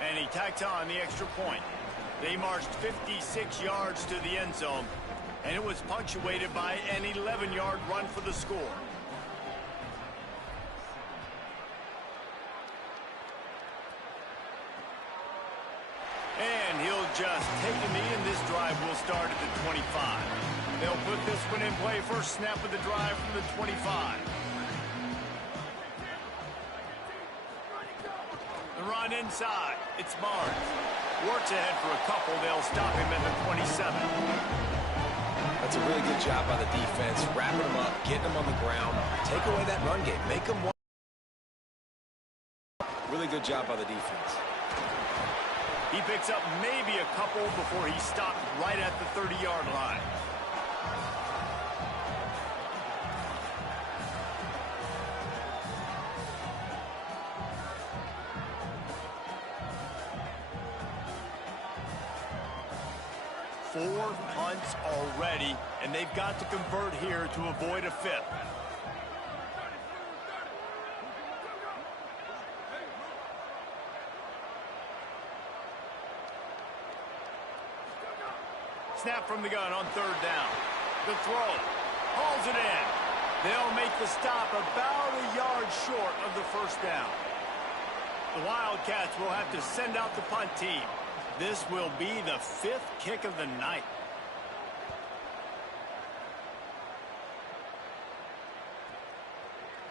And he tacked on the extra point. They marched 56 yards to the end zone, and it was punctuated by an 11-yard run for the score. And he'll just take a knee, and this drive will start at the 25. They'll put this one in play. First snap of the drive from the 25. The run inside. It's Barnes. Wart's ahead for a couple. They'll stop him at the 27. That's a really good job by the defense, wrapping them up, getting them on the ground, take away that run game, make them one. Really good job by the defense. He picks up maybe a couple before he stopped right at the 30-yard line. Four punts already, and they've got to convert here to avoid a fifth. Snap from the gun on third down. The throw. Hauls it in. They'll make the stop about a yard short of the first down. The Wildcats will have to send out the punt team. This will be the fifth kick of the night.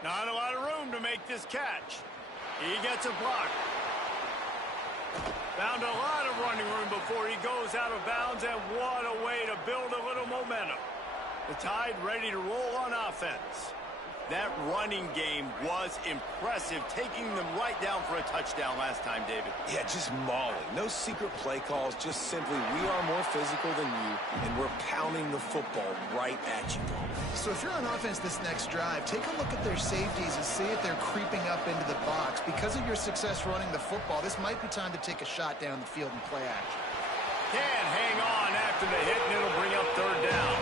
Not a lot of room to make this catch. He gets a block. Found a lot of running room before he goes out of bounds, and what a way to build a little momentum. The Tide ready to roll on offense. That running game was impressive, taking them right down for a touchdown last time, David. Yeah, just mauling. No secret play calls, just simply we are more physical than you, and we're pounding the football right at you. So if you're on offense this next drive, take a look at their safeties and see if they're creeping up into the box. Because of your success running the football, this might be time to take a shot down the field and play action. Can't hang on after the hit, and it'll bring up third down.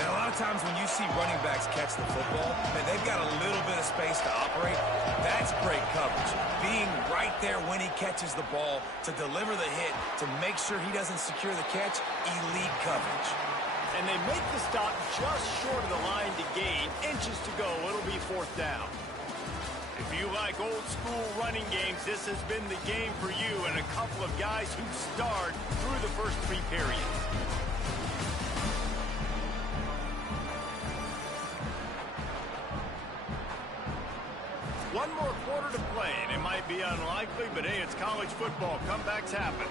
And a lot of times when you see running backs catch the football, and they've got a little bit of space to operate, that's great coverage. Being right there when he catches the ball to deliver the hit, to make sure he doesn't secure the catch, elite coverage. And they make the stop just short of the line to gain. Inches to go. It'll be fourth down. If you like old school running games, this has been the game for you and a couple of guys who starred through the first three periods. One more quarter to play, and it might be unlikely, but hey, it's college football. Comebacks happen.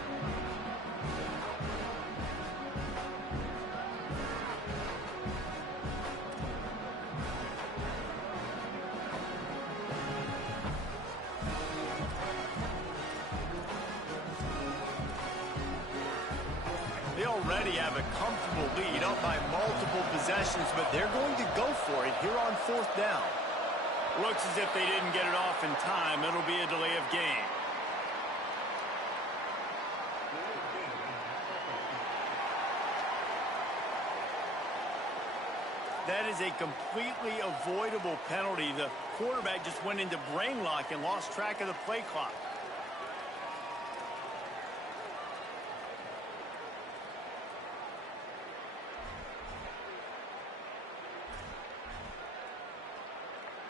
They already have a comfortable lead, up by multiple possessions, but they're going to go for it here on fourth down. Looks as if they didn't get it off in time. It'll be a delay of game. That is a completely avoidable penalty. The quarterback just went into brain lock and lost track of the play clock.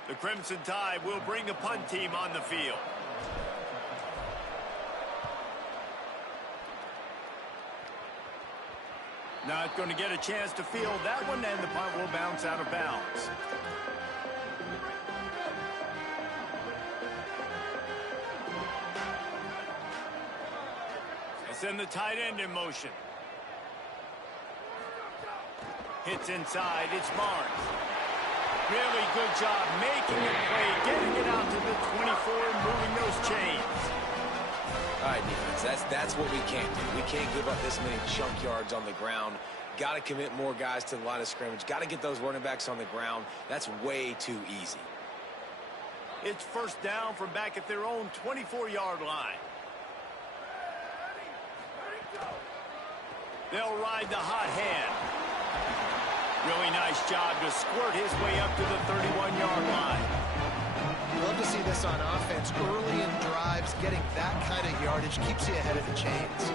The Crimson Tide will bring the punt team on the field. Not going to get a chance to field that one, and the punt will bounce out of bounds. They send the tight end in motion. Hits inside. It's Barnes. Really good job making the play, getting it out to the 24 and moving those chains. All right, defense, that's what we can't do. We can't give up this many chunk yards on the ground. Got to commit more guys to the line of scrimmage. Got to get those running backs on the ground. That's way too easy. It's first down from back at their own 24-yard line. They'll ride the hot hand. Really nice job to squirt his way up to the 31-yard line. Love to see this on offense. Early in drives, getting that kind of yardage keeps you ahead of the chains.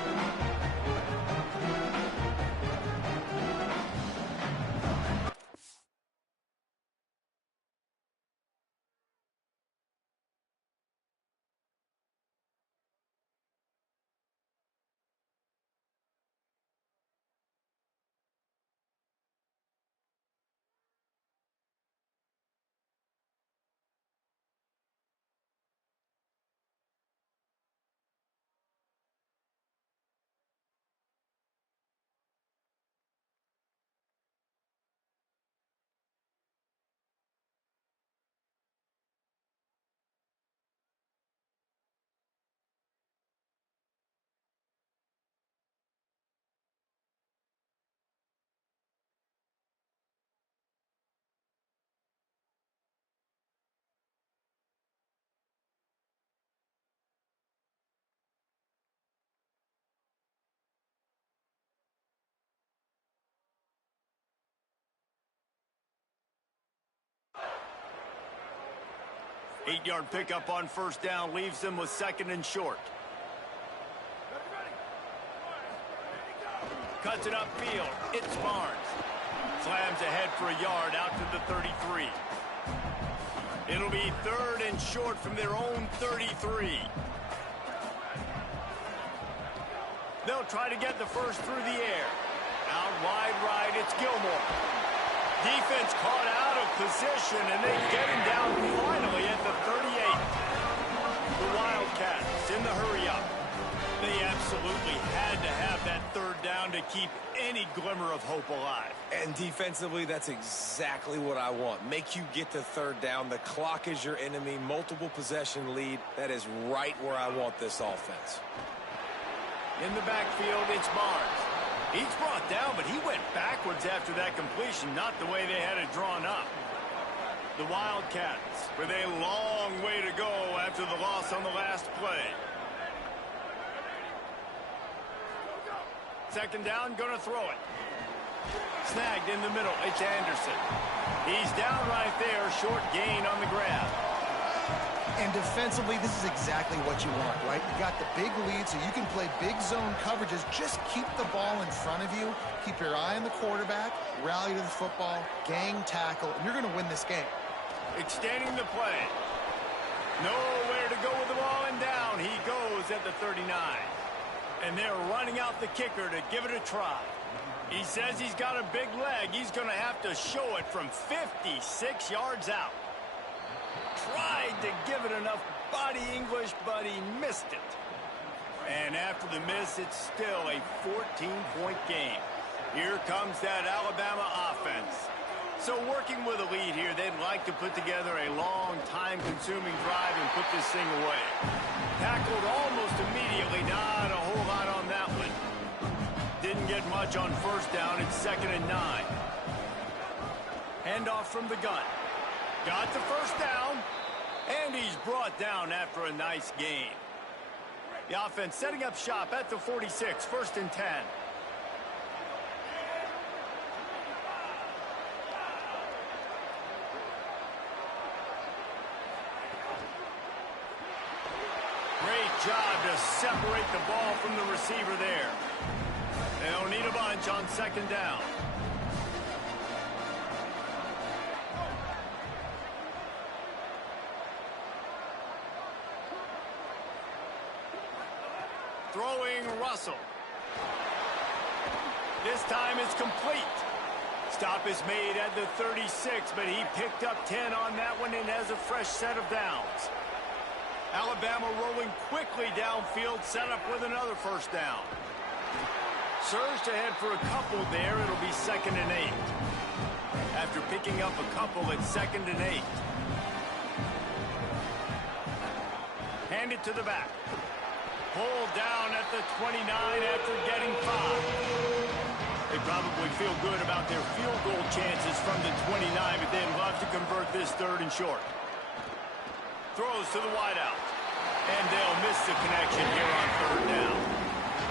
8-yard pickup on first down leaves them with second and short. Cuts it upfield. It's Barnes. Slams ahead for a yard out to the 33. It'll be third and short from their own 33. They'll try to get the first through the air. Out wide right, it's Gilmore. Defense caught out of position, and they get him down finally at the 38. The Wildcats in the hurry-up. They absolutely had to have that third down to keep any glimmer of hope alive. And defensively, that's exactly what I want. Make you get to third down. The clock is your enemy. Multiple possession lead. That is right where I want this offense. In the backfield, it's Barnes. He's brought down, but he went backwards after that completion, not the way they had it drawn up. The Wildcats with a long way to go after the loss on the last play. Second down, gonna throw it. Snagged in the middle, it's Anderson. He's down right there, short gain on the grab. And defensively, this is exactly what you want, right? You got the big lead, so you can play big zone coverages. Just keep the ball in front of you. Keep your eye on the quarterback, rally to the football, gang tackle, and you're going to win this game. Extending the play. Nowhere to go with the ball, and down he goes at the 39. And they're running out the kicker to give it a try. He says he's got a big leg. He's going to have to show it from 56 yards out. Tried to give it enough body English, but he missed it. And after the miss, it's still a 14-point game. Here comes that Alabama offense. So working with a lead here, they'd like to put together a long, time-consuming drive and put this thing away. Tackled almost immediately, not a whole lot on that one. Didn't get much on first down. It's 2nd and 9. Handoff from the gun. Got the first down, and he's brought down after a nice gain. The offense setting up shop at the 46, 1st and 10. Great job to separate the ball from the receiver there. They'll need a bunch on 2nd down. Throwing Russell. This time it's complete. Stop is made at the 36, but he picked up 10 on that one and has a fresh set of downs. Alabama rolling quickly downfield, set up with another first down. Surged ahead for a couple there. It'll be 2nd and 8. After picking up a couple, it's 2nd and 8. Hand it to the back. Pulled down at the 29 after getting 5. They probably feel good about their field goal chances from the 29, but they'd love to convert this 3rd and short. Throws to the wideout. And they'll miss the connection here on 3rd down.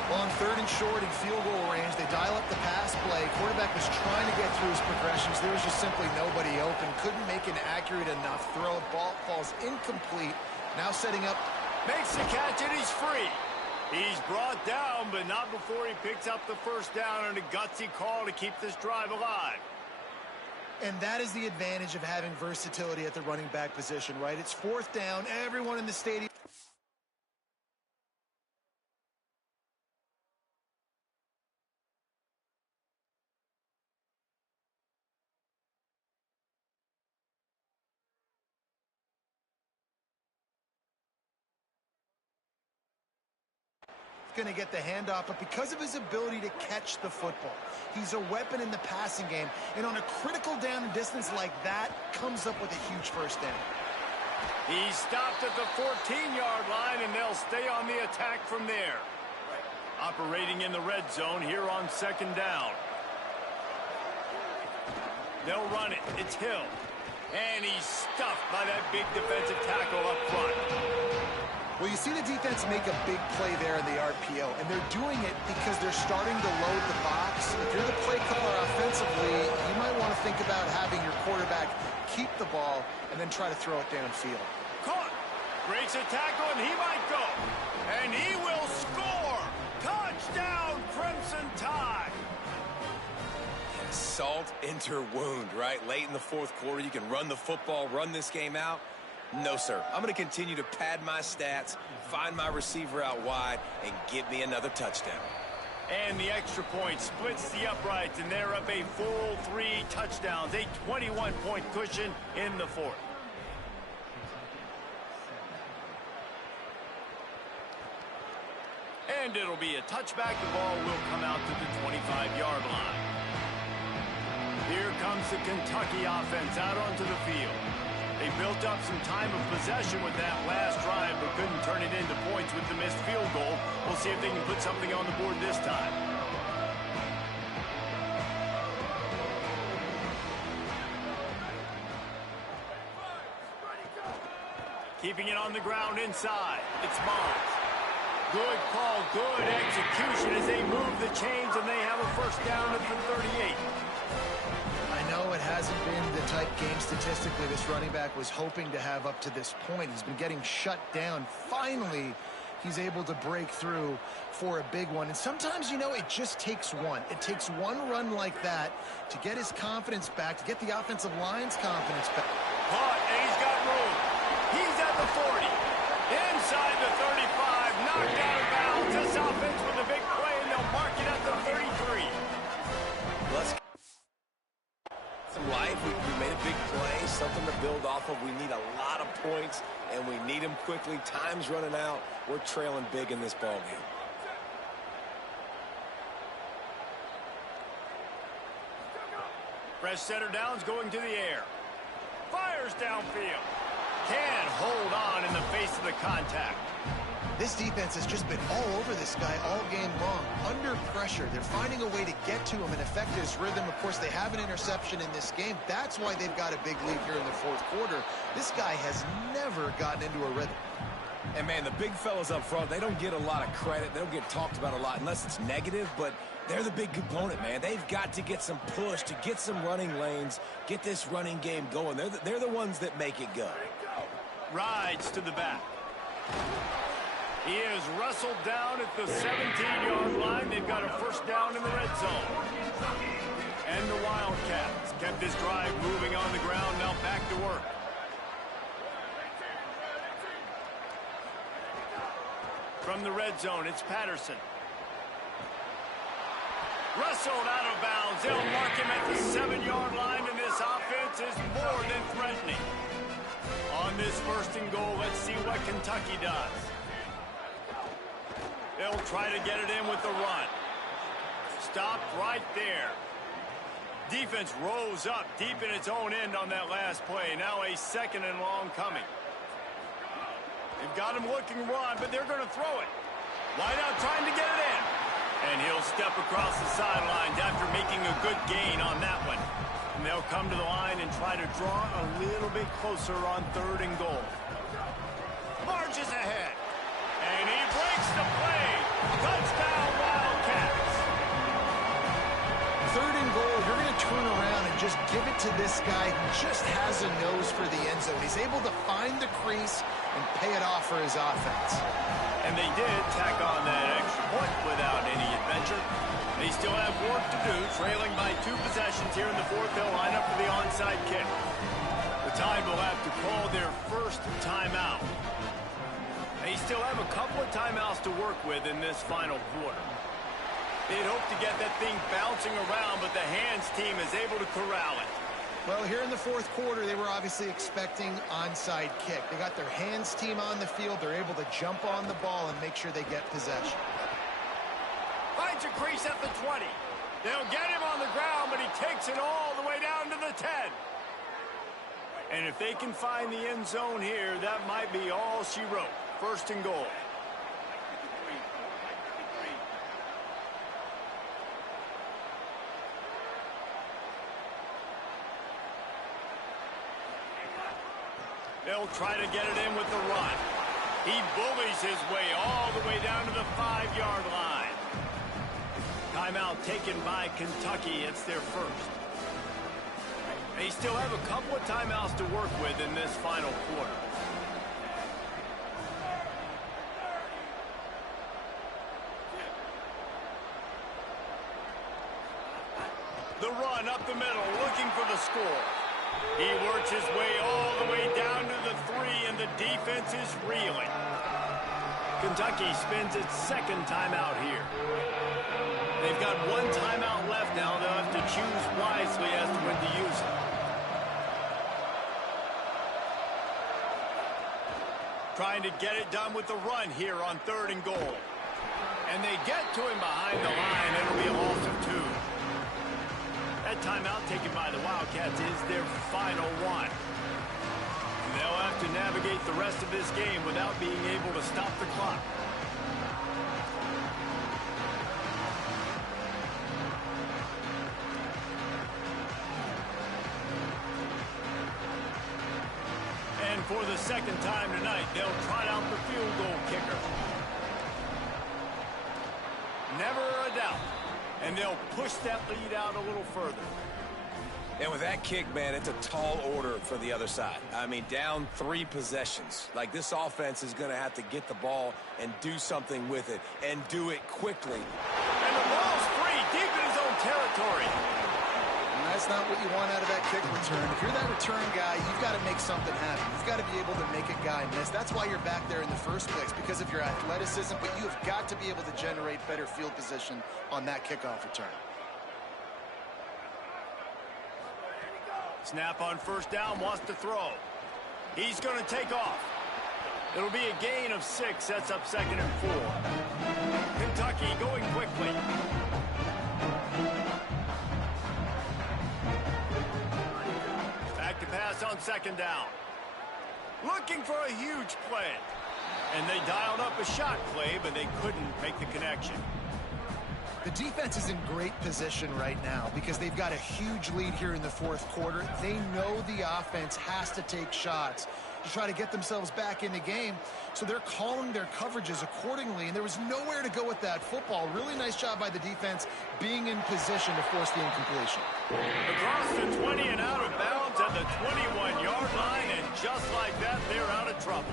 Well, on 3rd and short in field goal range, they dial up the pass play. Quarterback was trying to get through his progressions. There was just simply nobody open. Couldn't make an accurate enough throw. Ball falls incomplete. Now setting up. Makes the catch, and he's free. He's brought down, but not before he picks up the first down on a gutsy call to keep this drive alive. And that is the advantage of having versatility at the running back position, right? It's 4th down. Everyone in the stadium. Going to get the handoff, but because of his ability to catch the football, he's a weapon in the passing game, and on a critical down and distance like that, comes up with a huge first down. He stopped at the 14-yard line, and they'll stay on the attack from there. Operating in the red zone here on 2nd down. They'll run it. It's Hill. And he's stuffed by that big defensive tackle up front. Well, you see the defense make a big play there in the RPO, and they're doing it because they're starting to load the box. If you're the play caller offensively, you might want to think about having your quarterback keep the ball and then try to throw it downfield. Caught. Breaks a tackle, and he might go. And he will score. Touchdown, Crimson Tide. Salt into wound, right? Late in the fourth quarter, you can run the football, run this game out. No, sir. I'm going to continue to pad my stats, find my receiver out wide, and get me another touchdown. And the extra point splits the uprights, and they're up a full 3 touchdowns, a 21-point cushion in the fourth. And it'll be a touchback. The ball will come out to the 25-yard line. Here comes the Kentucky offense out onto the field. They built up some time of possession with that last drive, but couldn't turn it into points with the missed field goal. We'll see if they can put something on the board this time. Keeping it on the ground inside. It's Barnes. Good call, good execution as they move the chains, and they have a first down at the 38. I know it hasn't been the type game statistically this running back was hoping to have up to this point. He's been getting shut down. Finally, he's able to break through for a big one. And sometimes, you know, it just takes one. It takes one run like that to get his confidence back, to get the offensive line's confidence back. Caught, and he's got room. He's at the 40. Inside the 35. Knocked out of bounds. This offense with a big play, and they'll mark it at the 33. Let's some life. We made a big play, something to build off of. We need a lot of points, and we need them quickly. Time's running out. We're trailing big in this ball game. Fresh center downs going to the air. Fires downfield. Can't hold on in the face of the contact. This defense has just been all over this guy all game long. Under pressure, they're finding a way to get to him and affect his rhythm. Of course, they have an interception in this game. That's why they've got a big lead here in the fourth quarter. This guy has never gotten into a rhythm. And, man, the big fellas up front, they don't get a lot of credit. They don't get talked about a lot unless it's negative, but they're the big component, man. They've got to get some push, to get some running lanes, get this running game going. They're the ones that make it go. Rides to the back. He is wrestled down at the 17-yard line. They've got a first down in the red zone. And the Wildcats kept this drive moving on the ground. Now back to work. From the red zone, it's Patterson. Wrestled out of bounds. They'll mark him at the 7-yard line, and this offense is more than threatening. On this first and goal, let's see what Kentucky does. They'll try to get it in with the run. Stopped right there. Defense rose up deep in its own end on that last play. Now a second and long coming. They've got him looking run, but they're going to throw it. Wideout trying to get it in. And he'll step across the sidelines after making a good gain on that one. And they'll come to the line and try to draw a little bit closer on third and goal. Marches ahead. And he breaks the play. Touchdown, Wildcats. Third and goal, you're going to turn around and just give it to this guy who just has a nose for the end zone. He's able to find the crease and pay it off for his offense. And they did tack on that extra point without any adventure. They still have work to do, trailing by 2 possessions here in the fourth. They'll line up for the onside kick. The Tide will have to call their first timeout. They still have a couple of timeouts to work with in this final quarter. They'd hope to get that thing bouncing around, but the hands team is able to corral it. Well, here in the fourth quarter, they were obviously expecting onside kick. They got their hands team on the field. They're able to jump on the ball and make sure they get possession. Finds a crease at the 20. They'll get him on the ground, but he takes it all the way down to the 10. And if they can find the end zone here, that might be all she wrote. First and goal. They'll try to get it in with the run. He bullies his way all the way down to the 5-yard line. Timeout taken by Kentucky. It's their first. They still have a couple of timeouts to work with in this final quarter. The run up the middle, looking for the score. He works his way all the way down to the 3, and the defense is reeling. Kentucky spends its second timeout here. They've got one timeout left now. They'll have to choose wisely as to when to use it. Trying to get it done with the run here on 3rd and goal. And they get to him behind the line. It'll be a loss of 2. That timeout taken by the Wildcats is their final one. They'll have to navigate the rest of this game without being able to stop the clock. And for the second time tonight, they'll trot out the field goal kicker. Never a doubt. And they'll push that lead out a little further. And with that kick, man, it's a tall order for the other side. I mean, down 3 possessions. Like, this offense is going to have to get the ball and do something with it, and do it quickly. And the ball's free, deep in his own territory. And that's not what you want out of that kick return. If you're that return guy, you've got to make something happen. You've got to be able to make a guy miss. That's why you're back there in the first place, because of your athleticism, but you have got to be able to generate better field position on that kickoff return. Snap on 1st down, wants to throw. He's going to take off. It'll be a gain of 6, sets up 2nd and 4. Kentucky going quickly. Back to pass on 2nd down. Looking for a huge play. And they dialed up a shot play, but they couldn't make the connection. The defense is in great position right now because they've got a huge lead here in the 4th quarter. They know the offense has to take shots to try to get themselves back in the game, so they're calling their coverages accordingly, and there was nowhere to go with that football. Really nice job by the defense being in position to force the incompletion. Across the 20 and out of bounds at the 21-yard line, and just like that, they're out of trouble.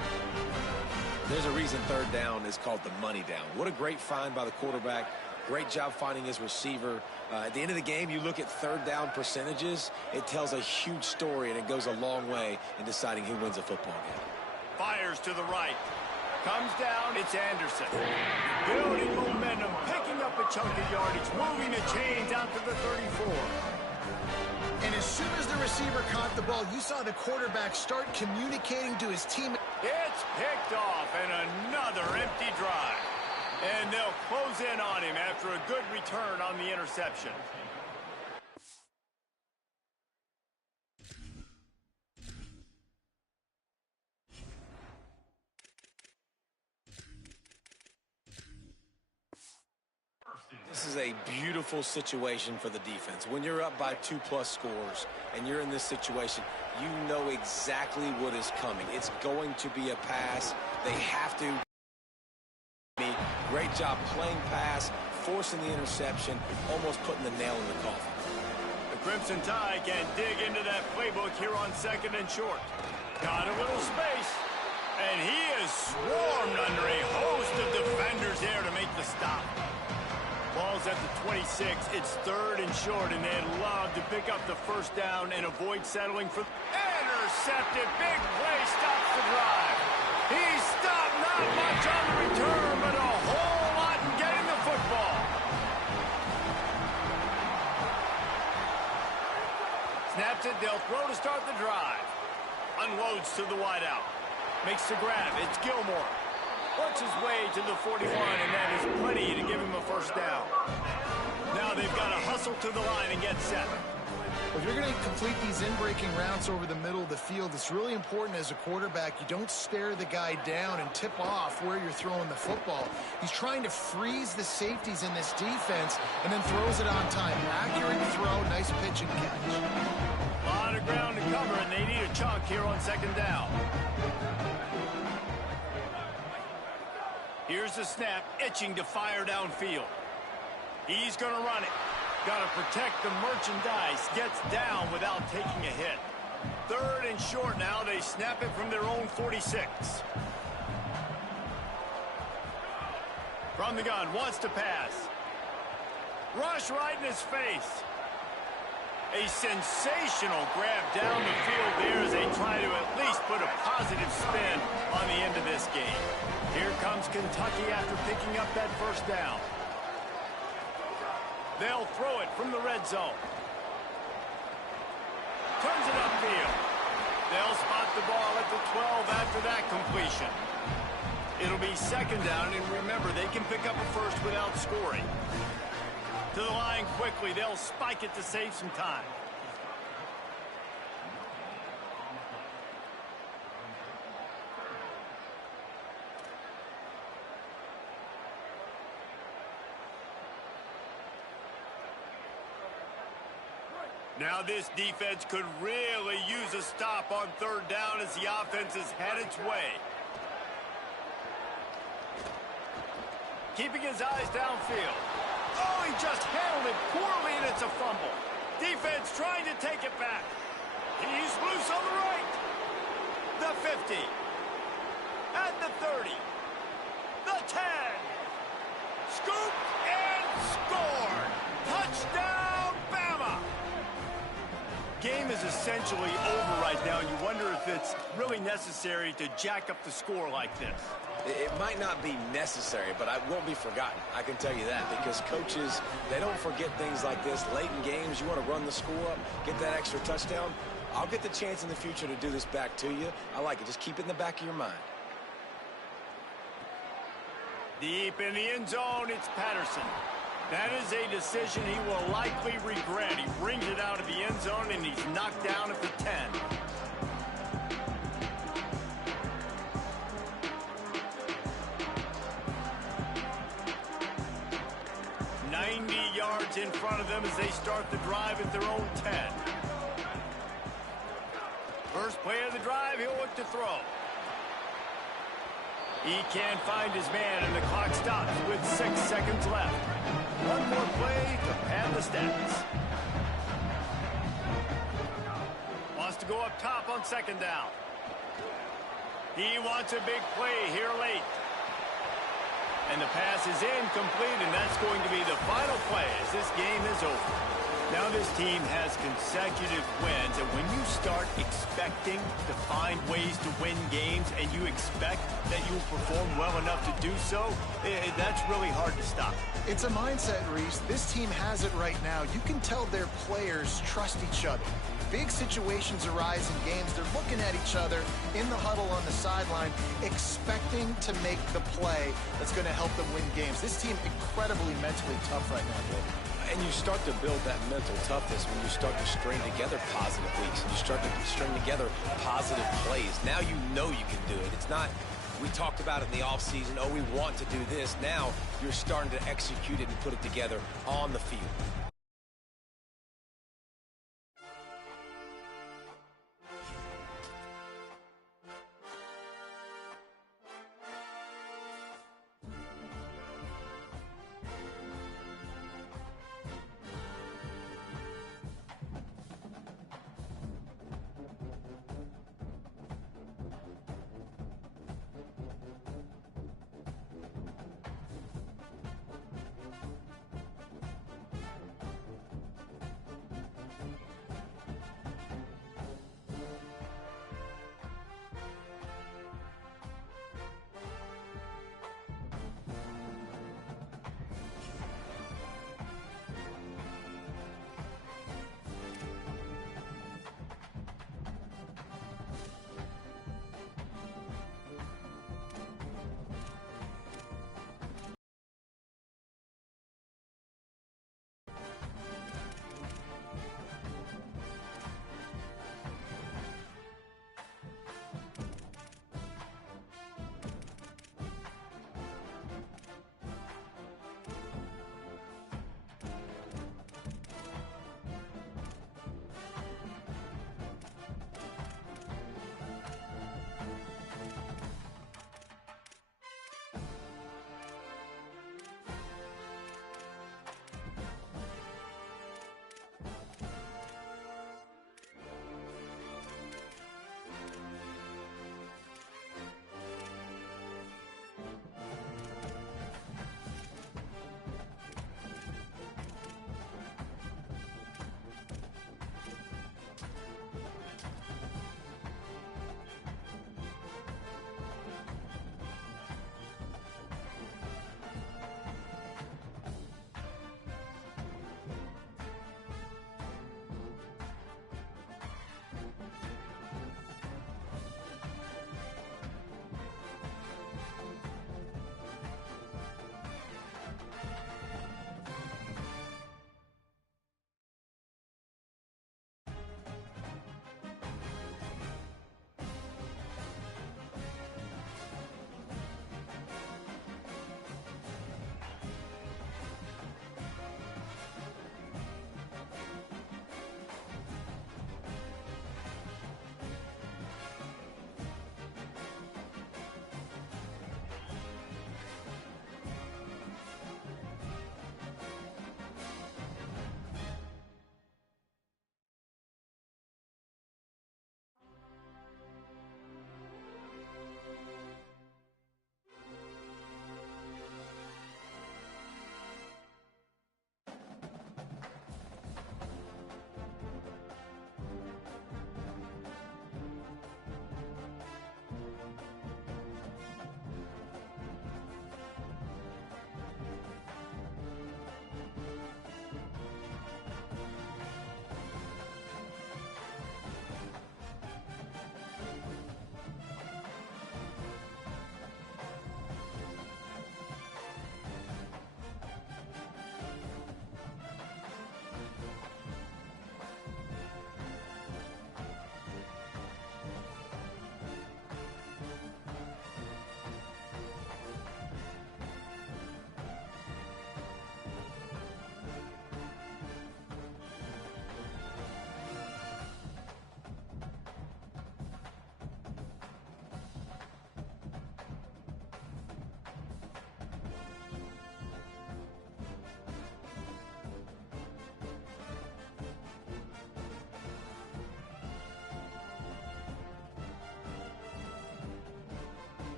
There's a reason 3rd down is called the money down. What a great find by the quarterback. Great job finding his receiver. At the end of the game, you look at 3rd down percentages. It tells a huge story, and it goes a long way in deciding who wins a football game. Fires to the right. Comes down, it's Anderson. Building momentum, picking up a chunk of yardage, moving the chains out to the 34. And as soon as the receiver caught the ball, you saw the quarterback start communicating to his team. It's picked off, and another empty drive. And they'll close in on him after a good return on the interception. This is a beautiful situation for the defense. When you're up by 2+ scores and you're in this situation, you know exactly what is coming. It's going to be a pass. They have to. Great job playing pass, forcing the interception, almost putting the nail in the coffin. The Crimson Tide can dig into that playbook here on 2nd and short. Got a little space, and he is swarmed under a host of defenders there to make the stop. Ball's at the 26. It's 3rd and short, and they'd love to pick up the 1st down and avoid settling for intercepted. Big play stops the drive. He stopped not much on the return, but a whole lot in getting the football. Snaps it, they'll throw to start the drive. Unloads to the wideout. Makes the grab, it's Gilmore. Works his way to the 41, and that is plenty to give him a 1st down. Now they've got to hustle to the line and get set. If you're going to complete these in-breaking routes over the middle of the field, it's really important as a quarterback you don't stare the guy down and tip off where you're throwing the football. He's trying to freeze the safeties in this defense and then throws it on time. Accurate throw, nice pitch and catch. A lot of ground to cover, and they need a chunk here on 2nd down. Here's the snap, itching to fire downfield. He's going to run it. Got to protect the merchandise. Gets down without taking a hit. 3rd and short now. They snap it from their own 46. From the gun, wants to pass. Rush right in his face. A sensational grab down the field there as they try to at least put a positive spin on the end of this game. Here comes Kentucky after picking up that first down. They'll throw it from the red zone. Turns it upfield. They'll spot the ball at the 12 after that completion. It'll be second down, and remember, they can pick up a first without scoring. To the line quickly. They'll spike it to save some time. Now this defense could really use a stop on third down as the offense has had its way. Keeping his eyes downfield. Oh, he just handled it poorly, and it's a fumble. Defense trying to take it back. He's loose on the right. The 50. At the 30. The 10. Scoop and score. Touchdown, Bama. Game is essentially over right now, and you wonder if it's really necessary to jack up the score like this. It might not be necessary, but it won't be forgotten. I can tell you that, because coaches, they don't forget things like this. Late in games, you want to run the score up, get that extra touchdown. I'll get the chance in the future to do this back to you. I like it. Just keep it in the back of your mind. Deep in the end zone, it's Patterson. That is a decision he will likely regret. He brings it out of the end zone, and he's knocked down at the 10. 90 yards in front of them as they start the drive at their own 10. First play of the drive, he'll look to throw. He can't find his man, and the clock stops with 6 seconds left. One more play to pad the stats. Wants to go up top on second down. He wants a big play here late. And the pass is incomplete, and that's going to be the final play as this game is over. Now this team has consecutive wins, and when you start expecting to find ways to win games and you expect that you will perform well enough to do so, that's really hard to stop. It's a mindset, Reese. This team has it right now. You can tell their players trust each other. Big situations arise in games. They're looking at each other in the huddle on the sideline, expecting to make the play that's going to help them win games. This team incredibly mentally tough right now, Dave. And you start to build that mental toughness when you start to string together positive weeks and you start to string together positive plays. Now you know you can do it. It's not, we talked about it in the offseason, oh, we want to do this. Now you're starting to execute it and put it together on the field.